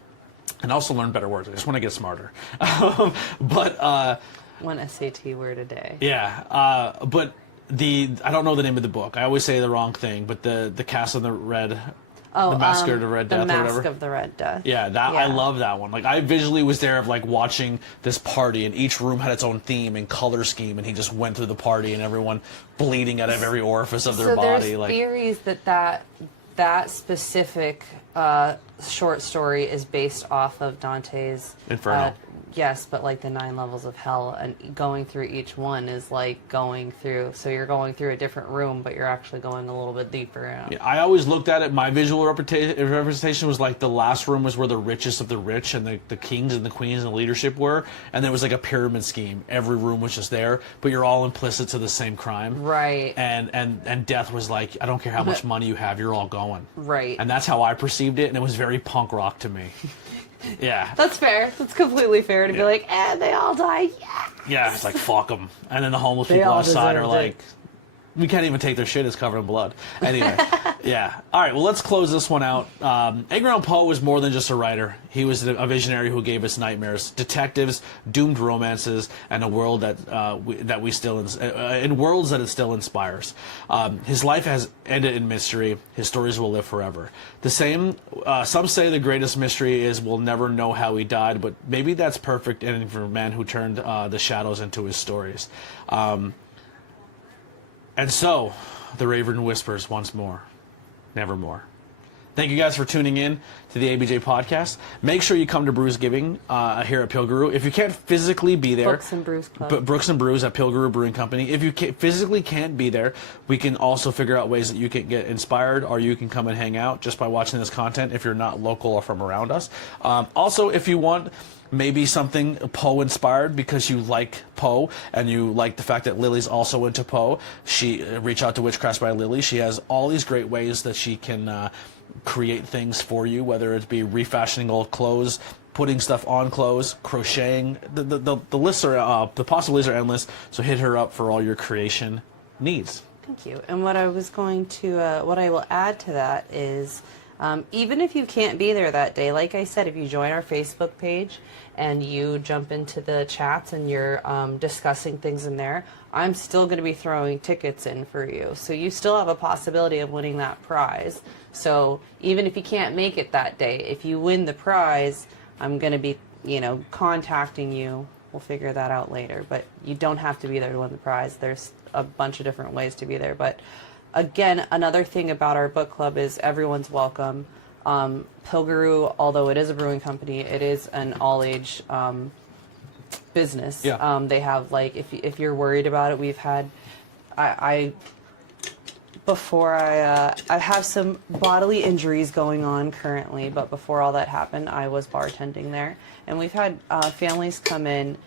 also learn better words. I just want to get smarter. But, one SAT word a day. Yeah. But I don't know the name of the book. I always say the wrong thing, but the Cast of the Red... Oh, the Mask of the Red Death, or whatever. The Mask of the Red Death. Yeah, I love that one. Like, I visually was there of, like, watching this party, and each room had its own theme and color scheme, and he just went through the party, and everyone bleeding out of every orifice of their body. There's theories that specific short story is based off of Dante's... Inferno. Yes, but like the 9 levels of hell, and going through each one is like going through. So you're going through a different room, but you're actually going a little bit deeper. Yeah, I always looked at it. My visual representation was like the last room was where the richest of the rich and the kings and the queens and the leadership were, and there was like a pyramid scheme. Every room was just there, but you're all implicit to the same crime. Right. And death was like, I don't care how much money you have, you're all going. Right. And that's how I perceived it, and it was very punk rock to me. Yeah. That's fair. That's completely fair to be like, they all die. Yeah. Yeah, it's like, fuck them. And then the homeless people outside are like, we can't even take their shit. It's covered in blood. Anyway, yeah. All right, well, let's close this one out. Edgar Allan Poe was more than just a writer. He was a visionary who gave us nightmares, detectives, doomed romances, and a world that we still in worlds that it still inspires. His life has ended in mystery. His stories will live forever. The same. Some say the greatest mystery is we'll never know how he died, but maybe that's perfect ending for a man who turned the shadows into his stories. And so, the Raven whispers once more, nevermore. Thank you guys for tuning in to the ABJ Podcast. Make sure you come to Brews Giving here at Pilguru. If you can't physically be there... Brooks and Brews Club. Brooks and Brews at Pilguru Brewing Company. If you physically can't be there, we can also figure out ways that you can get inspired, or you can come and hang out just by watching this content if you're not local or from around us. Also, if you want... maybe something Poe inspired because you like Poe and you like the fact that Lily's also into Poe, reach out to Witchcrafts by Lily. She has all these great ways that she can create things for you, whether it be refashioning old clothes, putting stuff on clothes, crocheting. The lists are the possibilities are endless. So hit her up for all your creation needs. Thank you. And what I was going to, what I will add to that is, even if you can't be there that day, like I said, if you join our Facebook page and you jump into the chats and you're discussing things in there, I'm still going to be throwing tickets in for you. So you still have a possibility of winning that prize. So even if you can't make it that day, if you win the prize, I'm going to be, contacting you. We'll figure that out later. But you don't have to be there to win the prize. There's a bunch of different ways to be there. But again, another thing about our book club is everyone's welcome. Pilguru, although it is a brewing company, it is an all-age business. Yeah. They have, if you're worried about it, we've had, I have some bodily injuries going on currently, but before all that happened, I was bartending there. And we've had families come in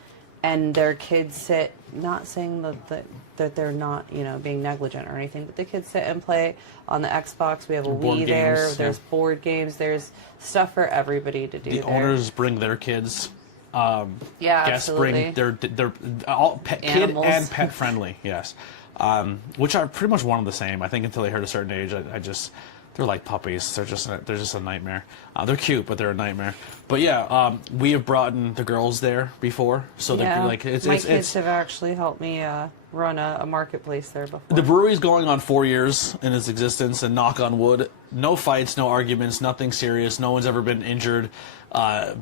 and their kids sit, not saying that they're not, being negligent or anything, but the kids sit and play on the Xbox. We have a Wii there. There's board games. There's stuff for everybody to do. The owners bring their kids. Guests absolutely. bring they're all kid and pet friendly. Yes, which are pretty much one and the same. I think until they hit a certain age, they're like puppies. They're just a nightmare. They're cute, but they're a nightmare. But yeah, we have brought in the girls there before, so they're like my kids have actually helped me run a marketplace there before. The brewery's going on 4 years in its existence, and knock on wood, no fights, no arguments, nothing serious. No one's ever been injured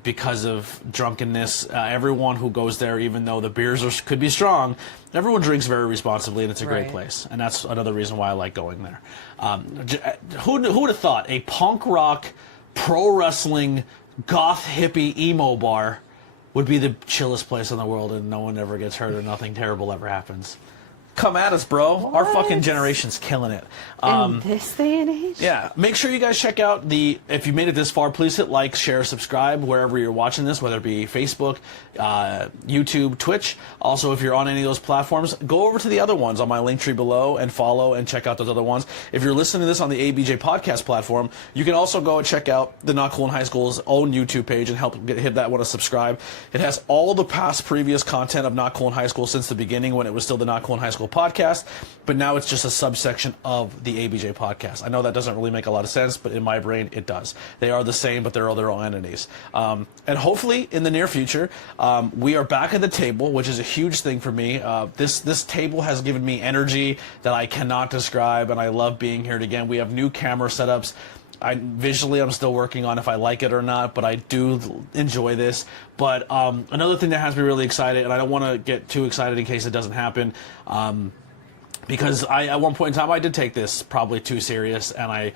because of drunkenness. Everyone who goes there, even though the beers could be strong, everyone drinks very responsibly, and it's a great place. And that's another reason why I like going there. Who would have thought a punk rock, pro wrestling, goth hippie emo bar would be the chillest place in the world, and no one ever gets hurt or nothing terrible ever happens? Come at us, bro. What? Our fucking generation's killing it. In this day and age? Yeah. Make sure you guys check out if you made it this far, please hit like, share, subscribe wherever you're watching this, whether it be Facebook, YouTube, Twitch. Also, if you're on any of those platforms, go over to the other ones on my link tree below and follow and check out those other ones. If you're listening to this on the ABJ Podcast platform, you can also go and check out the Not Cool in High School's own YouTube page and hit that one to subscribe. It has all the past previous content of Not Cool in High School since the beginning when it was still the Not Cool in High School podcast, but now it's just a subsection of the ABJ podcast. I know that doesn't really make a lot of sense, but in my brain it does. They are the same, but they're all their own entities. And hopefully in the near future, we are back at the table, which is a huge thing for me. This table has given me energy that I cannot describe, and I love being here again. We have new camera setups. Visually, I'm still working on if I like it or not, but I do enjoy this. But another thing that has me really excited, and I don't want to get too excited in case it doesn't happen, because at one point in time I did take this probably too serious, and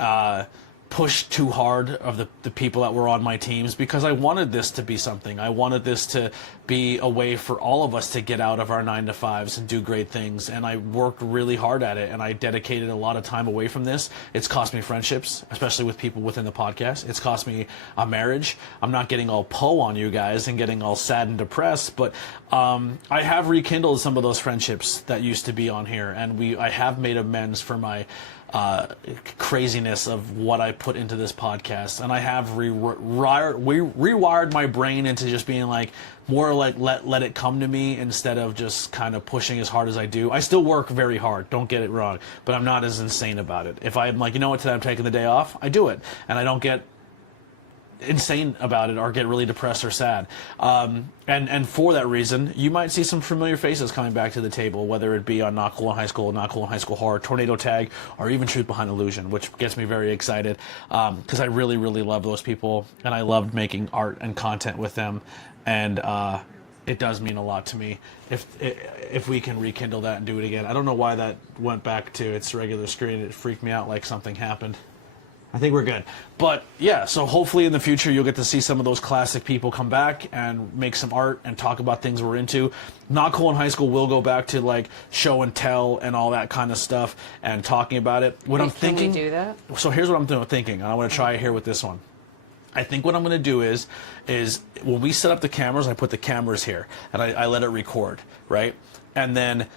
I pushed too hard of the people that were on my teams because I wanted this to be something. I wanted this to be a way for all of us to get out of our 9-to-5s and do great things, and I worked really hard at it, and I dedicated a lot of time away from this. It's cost me friendships, especially with people within the podcast. It's cost me a marriage. I'm not getting all Poe on you guys and getting all sad and depressed, but I have rekindled some of those friendships that used to be on here, and I have made amends for my craziness of what I put into this podcast, and I have rewired my brain into just being like more like let it come to me instead of just kind of pushing as hard as I do. I still work very hard, don't get it wrong, but I'm not as insane about it. If I'm like, you know what, today I'm taking the day off, I do it, and I don't get insane about it or get really depressed or sad. And for that reason, you might see some familiar faces coming back to the table, whether it be on Not Cool in High School, Not Cool in High School Horror, Tornado Tag, or even Truth Behind Illusion, which gets me very excited because I really, really love those people, and I loved making art and content with them, and it does mean a lot to me if we can rekindle that and do it again. I don't know why that went back to its regular screen. It freaked me out like something happened. I think we're good. But yeah, so hopefully in the future you'll get to see some of those classic people come back and make some art and talk about things we're into. Not Cool in High School will go back to like show and tell and all that kind of stuff and talking about it. I'm thinking, can we do that? So here's what I'm thinking, and I want to try it here with this one. I think what I'm going to do is when we set up the cameras, I put the cameras here and I let it record, right? And then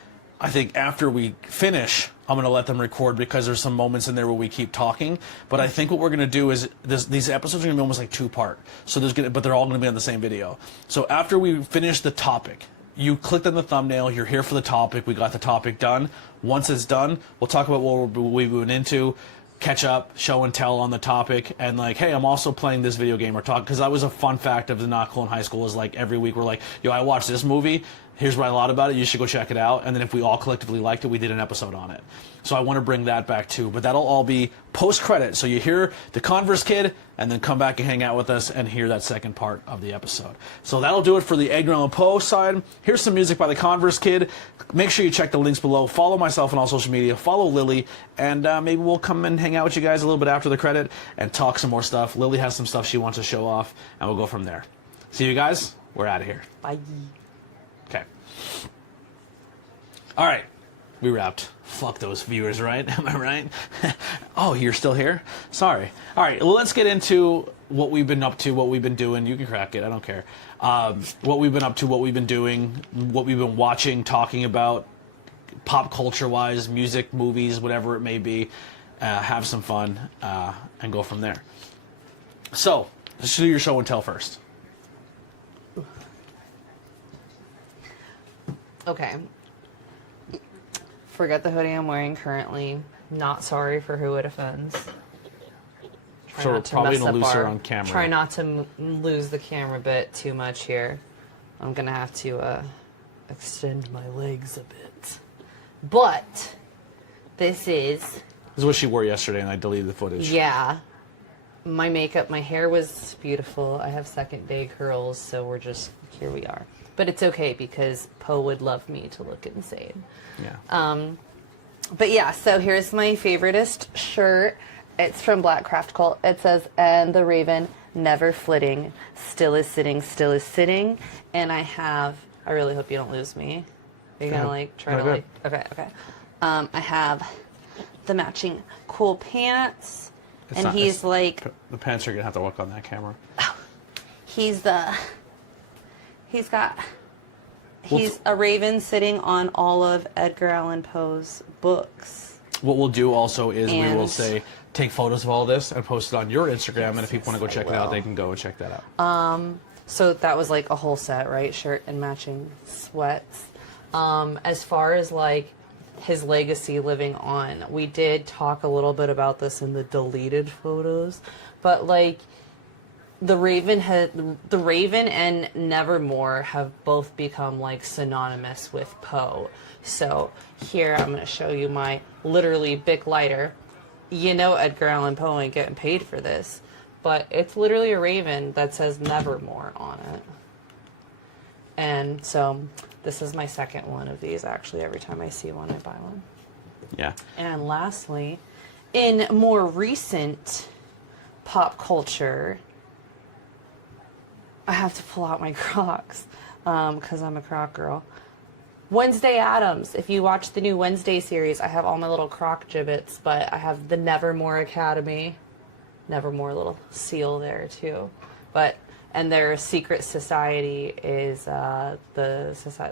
I think after we finish, I'm going to let them record because there's some moments in there where we keep talking. But I think what we're going to do is these episodes are going to be almost like two-part. So but they're all going to be on the same video. So after we finish the topic, you clicked on the thumbnail, you're here for the topic, we got the topic done. Once it's done, we'll talk about what we've been into, catch up, show and tell on the topic, and like, hey, I'm also playing this video game or talk, because that was a fun fact of the Not Cool in High School is like every week we're like, yo, I watched this movie, here's what I thought about it, you should go check it out, and then if we all collectively liked it, we did an episode on it. So I want to bring that back too, but that'll all be post-credit, so you hear the Converse Kid, and then come back and hang out with us and hear that second part of the episode. So that'll do it for the Edgar Allan Poe side. Here's some music by the Converse Kid. Make sure you check the links below. Follow myself on all social media. Follow Lily, and maybe we'll come and hang out with you guys a little bit after the credit and talk some more stuff. Lily has some stuff she wants to show off, and we'll go from there. See you guys. We're out of here. Bye. Okay. All right. We wrapped. Fuck those viewers, right? Am I right? Oh, you're still here? Sorry. All right, well, let's get into what we've been up to, what we've been doing. You can crack it. I don't care. What we've been up to, what we've been doing, what we've been watching, talking about, pop culture-wise, music, movies, whatever it may be. Have some fun and go from there. So, let's do your show and tell first. Okay. Forget the hoodie I'm wearing currently. Not sorry for who it offends. So we're probably going to lose her on camera. Try not to lose the camera bit too much here. I'm going to have to extend my legs a bit. But this is what she wore yesterday, and I deleted the footage. Yeah. My makeup, my hair was beautiful. I have second day curls, so we're just, here we are. But it's okay because Poe would love me to look insane. Yeah. But yeah, so here's my favoriteest shirt. It's from Black Craft Cult. It says, "And the Raven never flitting, still is sitting, still is sitting." And I really hope you don't lose me. Are you gonna try to good. okay. I have the matching cool pants, he's like, the pants are gonna have to look on that camera. He's a raven sitting on all of Edgar Allan Poe's books. What we'll do also is we will say, take photos of all this and post it on your Instagram, and if people want to go check it out, they can go and check that out. So that was like a whole set, right? Shirt and matching sweats. As far as like his legacy living on, we did talk a little bit about this in the deleted photos, but like the Raven and Nevermore have both become like synonymous with Poe. So here I'm going to show you my literally Bic lighter. You know Edgar Allan Poe ain't getting paid for this, but it's literally a raven that says Nevermore on it. And so this is my second one of these. Actually, every time I see one, I buy one. Yeah. And lastly, in more recent pop culture, I have to pull out my Crocs because I'm a Croc girl. Wednesday Addams. If you watch the new Wednesday series, I have all my little Croc gibbets, but I have the Nevermore Academy. Nevermore little seal there too. And their secret society is the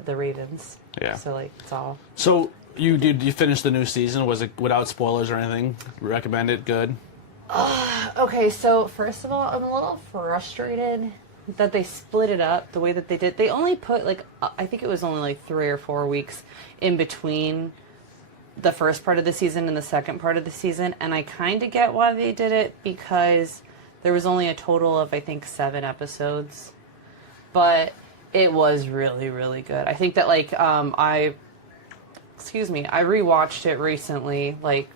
Ravens. Yeah. So like it's all. So You finished the new season? Was it without spoilers or anything? Recommend it? Good. Okay, so first of all, I'm a little frustrated that they split it up the way that they did. They only put I think it was only like 3 or 4 weeks in between the first part of the season and the second part of the season, and I kind of get why they did it, because there was only a total of, I think, 7 episodes, but it was really, really good. I think that I rewatched it recently, it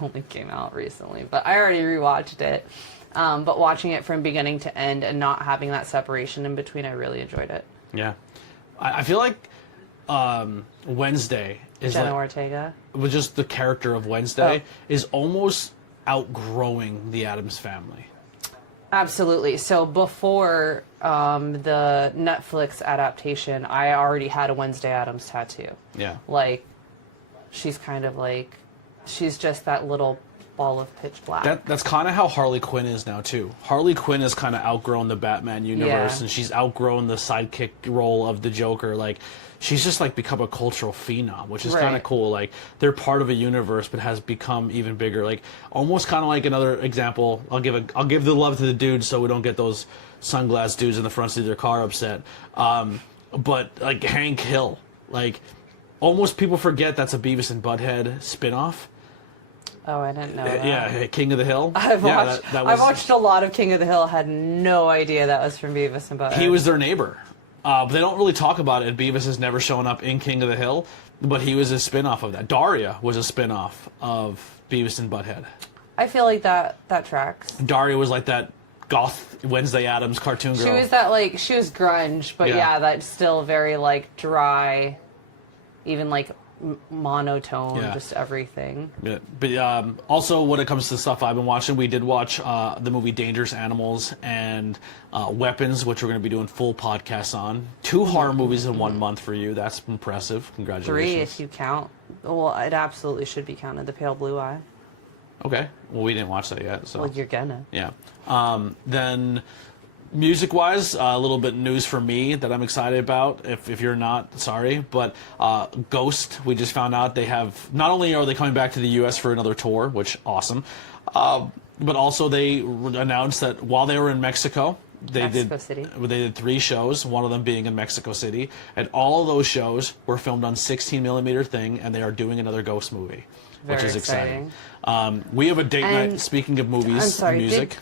only came out recently, but I already rewatched it. But watching it from beginning to end and not having that separation in between, I really enjoyed it. Yeah. I feel like Wednesday is Jenna Ortega. With just the character of Wednesday is almost outgrowing the Addams Family. Absolutely. So before the Netflix adaptation, I already had a Wednesday Addams tattoo. Yeah. She's kind of she's just that little ball of pitch black. That's kind of how Harley Quinn is now too. Harley Quinn has kind of outgrown the Batman universe, and she's outgrown the sidekick role of the Joker. She's just become a cultural phenom, which is kind of cool. They're part of a universe, but has become even bigger. Almost kind of like another example. I'll give the love to the dudes, so we don't get those sunglass dudes in the front seat of their car upset. But Hank Hill, almost people forget that's a Beavis and Butthead spinoff. Oh, I didn't know that. Yeah, King of the Hill. I've watched a lot of King of the Hill. Had no idea that was from Beavis and Butthead. He was their neighbor. But they don't really talk about it. Beavis has never shown up in King of the Hill, but he was a spin-off of that. Daria was a spin-off of Beavis and Butthead. I feel like that tracks. Daria was that goth Wednesday Addams cartoon girl. She was she was grunge, but that's still very dry, even monotone, just everything. Yeah, but also when it comes to stuff I've been watching, we did watch the movie Dangerous Animals and Weapons, which we're going to be doing full podcasts on. 2 horror movies in 1 month for you. That's impressive. Congratulations. 3 if you count. Well, it absolutely should be counted. The Pale Blue Eye. Okay. Well, we didn't watch that yet. So. Well, you're gonna. Yeah. Then music-wise, a little bit news for me that I'm excited about. If you're not, sorry. But Ghost, we just found out they have... Not only are they coming back to the U.S. for another tour, which awesome, but also they announced that while they were in Mexico, they did 3 shows, one of them being in Mexico City, and all of those shows were filmed on 16mm thing, and they are doing another Ghost movie. Which is exciting. We have a date night. Speaking of movies and music,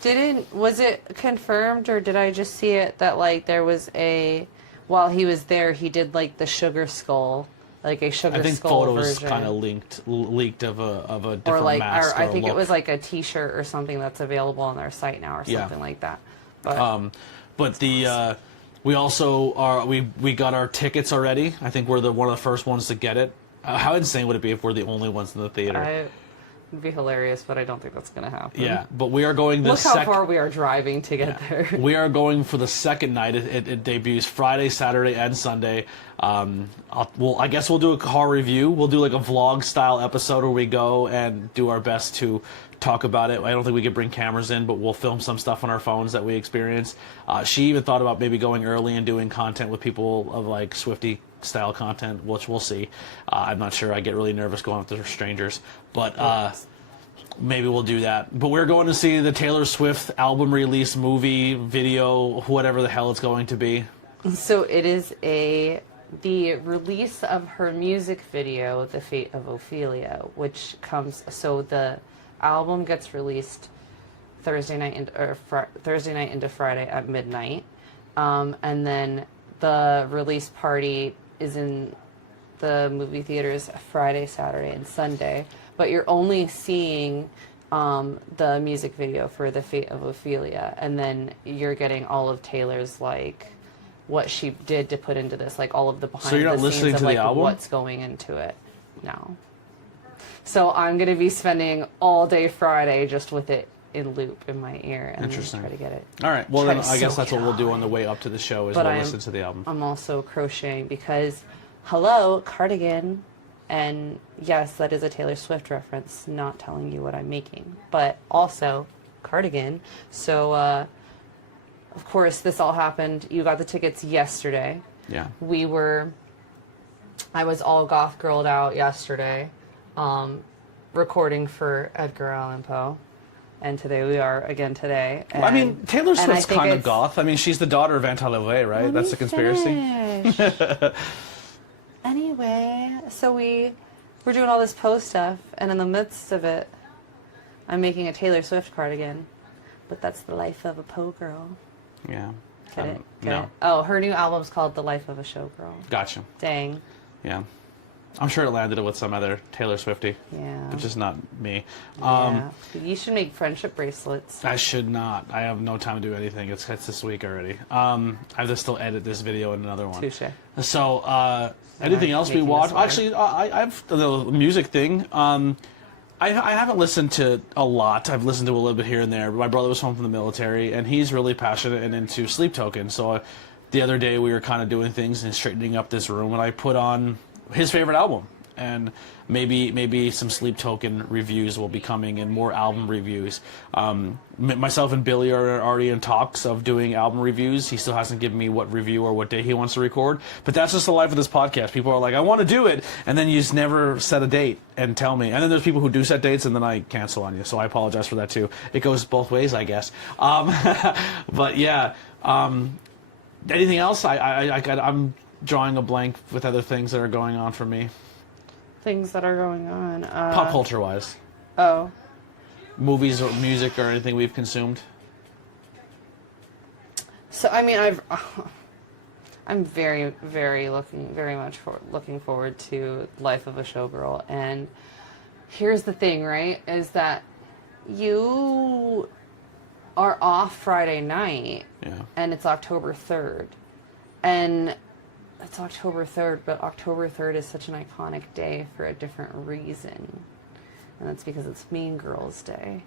was it confirmed, or did I just see it that there was while he was there, he did the Sugar Skull, a Sugar Skull version? I think photos kind of leaked of a different mask. Or I think it was a T-shirt or something that's available on their site now, or something like that. But the we also are we got our tickets already. I think we're one of the first ones to get it. How insane would it be if we're the only ones in the theater? It'd be hilarious, but I don't think that's going to happen. Yeah, but we are going Look how far we are driving to get there. We are going for the second night. It debuts Friday, Saturday, and Sunday. I guess we'll do a car review. We'll do a vlog-style episode where we go and do our best to talk about it. I don't think we could bring cameras in, but we'll film some stuff on our phones that we experience. She even thought about maybe going early and doing content with people of Swiftie style content, which we'll see. I'm not sure. I get really nervous going with strangers, but maybe we'll do that. But we're going to see the Taylor Swift album release, movie, video, whatever the hell it's going to be. So it is the release of her music video, The Fate of Ophelia, which comes, so the album gets released Thursday night into Friday at midnight, and then the release party is in the movie theaters Friday, Saturday, and Sunday, but you're only seeing the music video for The Fate of Ophelia, and then you're getting all of Taylor's what she did to put into this, all of the behind so you're not the listening scenes to of the album? What's going into it. No. So I'm gonna be spending all day Friday just with it in loop in my ear and try to get it. All right. Well, then I guess that's what we'll do on the way up to the show is we'll listen to the album. I'm also crocheting because, hello, cardigan. And yes, that is a Taylor Swift reference, not telling you what I'm making. But also, cardigan. So, of course, this all happened. You got the tickets yesterday. Yeah. We were I was all goth girled out yesterday, recording for Edgar Allan Poe. And today we are again today. And, I mean, Taylor Swift's kind of goth. I mean, she's the daughter of Anton LaVey, right? That's a conspiracy. Anyway, so we're doing all this Poe stuff, and in the midst of it, I'm making a Taylor Swift cardigan. But that's the life of a Poe girl. Yeah. Get it? No. It? Oh, her new album's called The Life of a Showgirl. Gotcha. Dang. Yeah. I'm sure it landed it with some other Taylor Swiftie. Yeah. But just not me. Yeah. You should make friendship bracelets. I should not. I have no time to do anything. It's this week already. I have to still edit this video and another one. Touche. So, anything else we watched? Actually, I have the music thing. I haven't listened to a lot. I've listened to a little bit here and there. But my brother was home from the military, and he's really passionate and into Sleep Token. So the other day we were kind of doing things and straightening up this room, and I put on his favorite album. And maybe some Sleep Token reviews will be coming and more album reviews. Myself and Billy are already in talks of doing album reviews. He still hasn't given me what review or what day he wants to record. But that's just the life of this podcast. People are like, I want to do it, and then you just never set a date and tell me. And then there's people who do set dates, and then I cancel on you. So I apologize for that too. It goes both ways, I guess. But yeah, anything else? I'm drawing a blank with other things that are going on for me. Things that are going on. Pop culture wise. Oh. Movies or music or anything we've consumed. So I mean, I'm very much looking forward to Life of a Showgirl. And here's the thing, right? Is that you are off Friday night. Yeah. And it's October 3rd. And it's October 3rd, but October 3rd is such an iconic day for a different reason. And that's because it's Mean Girls Day.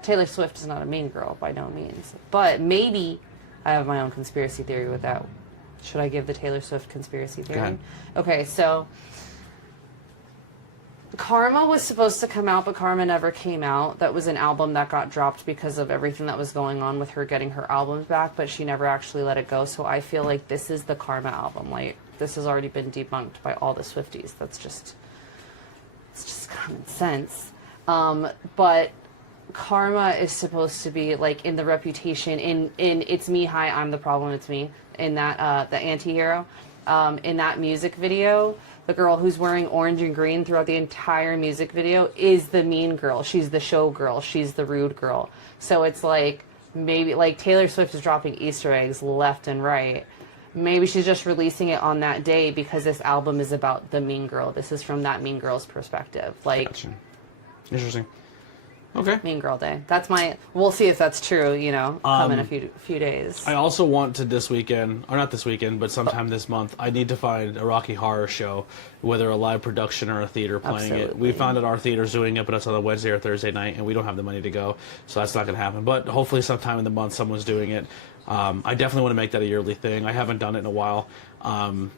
Taylor Swift is not a mean girl, by no means. But maybe I have my own conspiracy theory with that. Should I give the Taylor Swift conspiracy theory? Go ahead. Okay, so Karma was supposed to come out, but Karma never came out. That was an album that got dropped because of everything that was going on with her getting her albums back, but she never actually let it go. So I feel like this is the Karma album. Like, this has already been debunked by all the Swifties. It's just common sense. But Karma is supposed to be like in the Reputation, in It's Me, Hi, I'm the Problem, It's Me, in that the anti-hero, in that music video. The girl who's wearing orange and green throughout the entire music video is the mean girl. She's the show girl. She's the rude girl. So it's like, maybe, like, Taylor Swift is dropping Easter eggs left and right. Maybe she's just releasing it on that day because this album is about the mean girl. This is from that mean girl's perspective. Like, Gotcha. Interesting. Okay. Mean Girl Day. That's my. We'll see if that's true. You know, come in a few days. I also want to this weekend, or not this weekend, but sometime this month. I need to find a Rocky Horror show, whether a live production or a theater playing it. Absolutely. We found that our theater's doing it, but it's on a Wednesday or Thursday night, and we don't have the money to go, so that's not going to happen. But hopefully, sometime in the month, someone's doing it. I definitely want to make that a yearly thing. I haven't done it in a while. I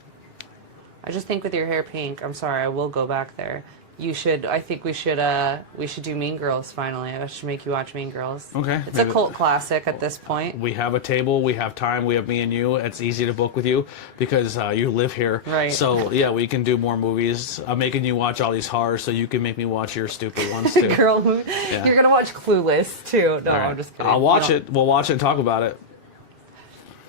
just think with your hair pink. I'm sorry, I will go back there. You should. I think we should do Mean Girls finally. I should make you watch Mean Girls. Okay. It's a cult classic at this point. We have a table. We have time. We have me and you. It's easy to book with you because you live here. Right. So yeah, we can do more movies. I'm making you watch all these horrors, so you can make me watch your stupid ones too. Girl movie. Yeah. You're gonna watch Clueless too. No, right. I'm just kidding. I'll watch it. We'll watch it and talk about it.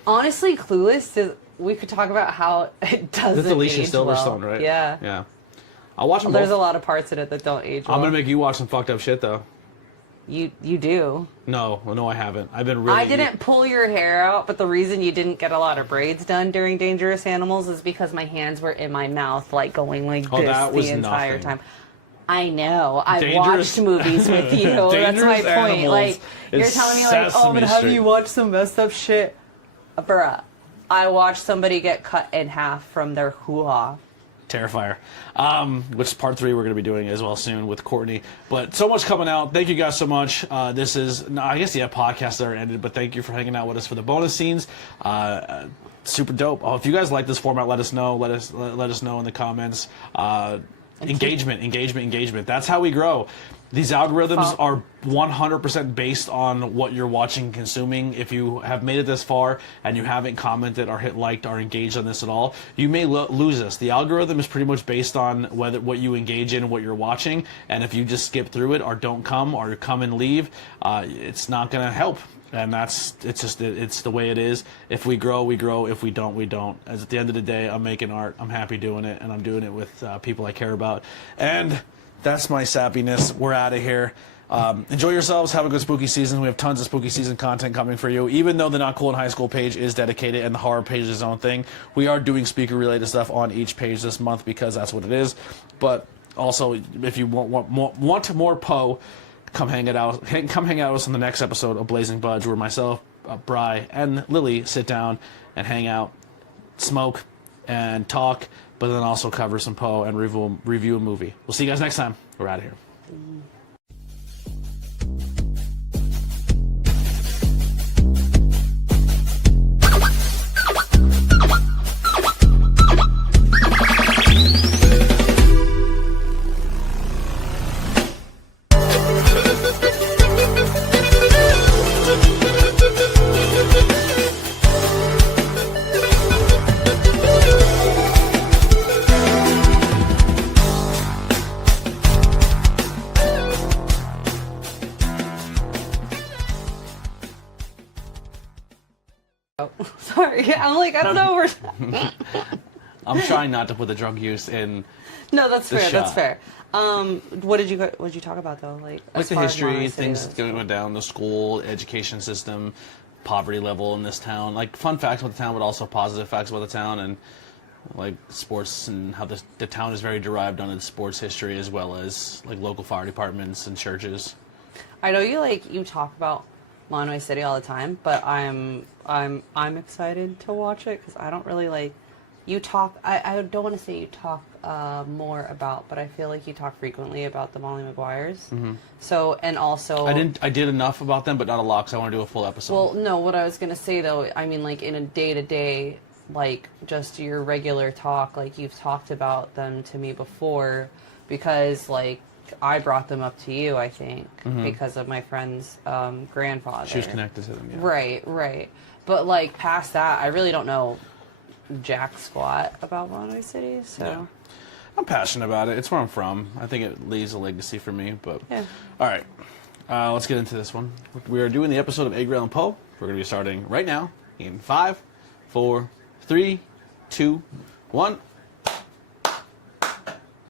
Honestly, Clueless. We could talk about how it doesn't. That's Alicia age Silverstone, well. right? Yeah. Yeah. I'll watch them There's both. a lot of parts in it that don't age well. I'm gonna make you watch some fucked up shit though. You do. No, I haven't. I've been really. I didn't pull your hair out, but the reason you didn't get a lot of braids done during Dangerous Animals is because my hands were in my mouth, like going like this the entire time. I know. I watched movies with you. That's my point. Like, you're telling me, like, oh, but have you watched some messed up shit? Bruh, I watched somebody get cut in half from their hoo-ha. Terrifier, which is part 3 we're going to be doing as well soon with Courtney. But so much coming out. Thank you guys so much. This is, I guess, podcast already ended, but thank you for hanging out with us for the bonus scenes. Super dope. If you guys like this format, let us know. Let us know in the comments. Engagement. That's how we grow. These algorithms are 100% based on what you're watching and consuming. If you have made it this far and you haven't commented or hit liked or engaged on this at all, you may lose us. The algorithm is pretty much based on what you engage in and what you're watching. And if you just skip through it or don't come or come and leave, it's not going to help. And it's the way it is. If we grow, we grow. If we don't, we don't. As at the end of the day, I'm making art. I'm happy doing it, and I'm doing it with people I care about. And that's my sappiness. We're out of here. Enjoy yourselves. Have a good spooky season. We have tons of spooky season content coming for you. Even though the Not Cool in High School page is dedicated and the horror page is its own thing, we are doing speaker-related stuff on each page this month because that's what it is. But also, if you want more Poe, come hang out with us on the next episode of Blazing Budge, where myself, Bri, and Lily sit down and hang out, smoke, and talk, but then also cover some Poe and review a movie. We'll see you guys next time. We're out of here. Sorry, I'm like, I don't know where. I'm trying not to put the drug use in. No, that's fair. shot. That's fair. What did you talk about though? Like the history, things going down, the school, education system, poverty level in this town. Like fun facts about the town, but also positive facts about the town, and like sports and how the town is very derived on its sports history, as well as like local fire departments and churches. I know you talk about Monterey City all the time, but I'm excited to watch it because I don't really like you talk. I don't want to say you talk more about, but I feel like you talk frequently about the Molly Maguires. Mm-hmm. So and also I did enough about them, but not a lot because I want to do a full episode. Well, no, what I was gonna say though, I mean like in a day-to-day, like just your regular talk, like you've talked about them to me before, because like I brought them up to you, I think, because of my friend's grandfather. She was connected to them, yeah. Right. But, like, past that, I really don't know jack squat about Monterey City, so... Yeah. I'm passionate about it. It's where I'm from. I think it leaves a legacy for me, but... Yeah. All right. Let's get into this one. We are doing the episode of Edgar Allan Poe. We're going to be starting right now in 5, 4, 3, 2, 1...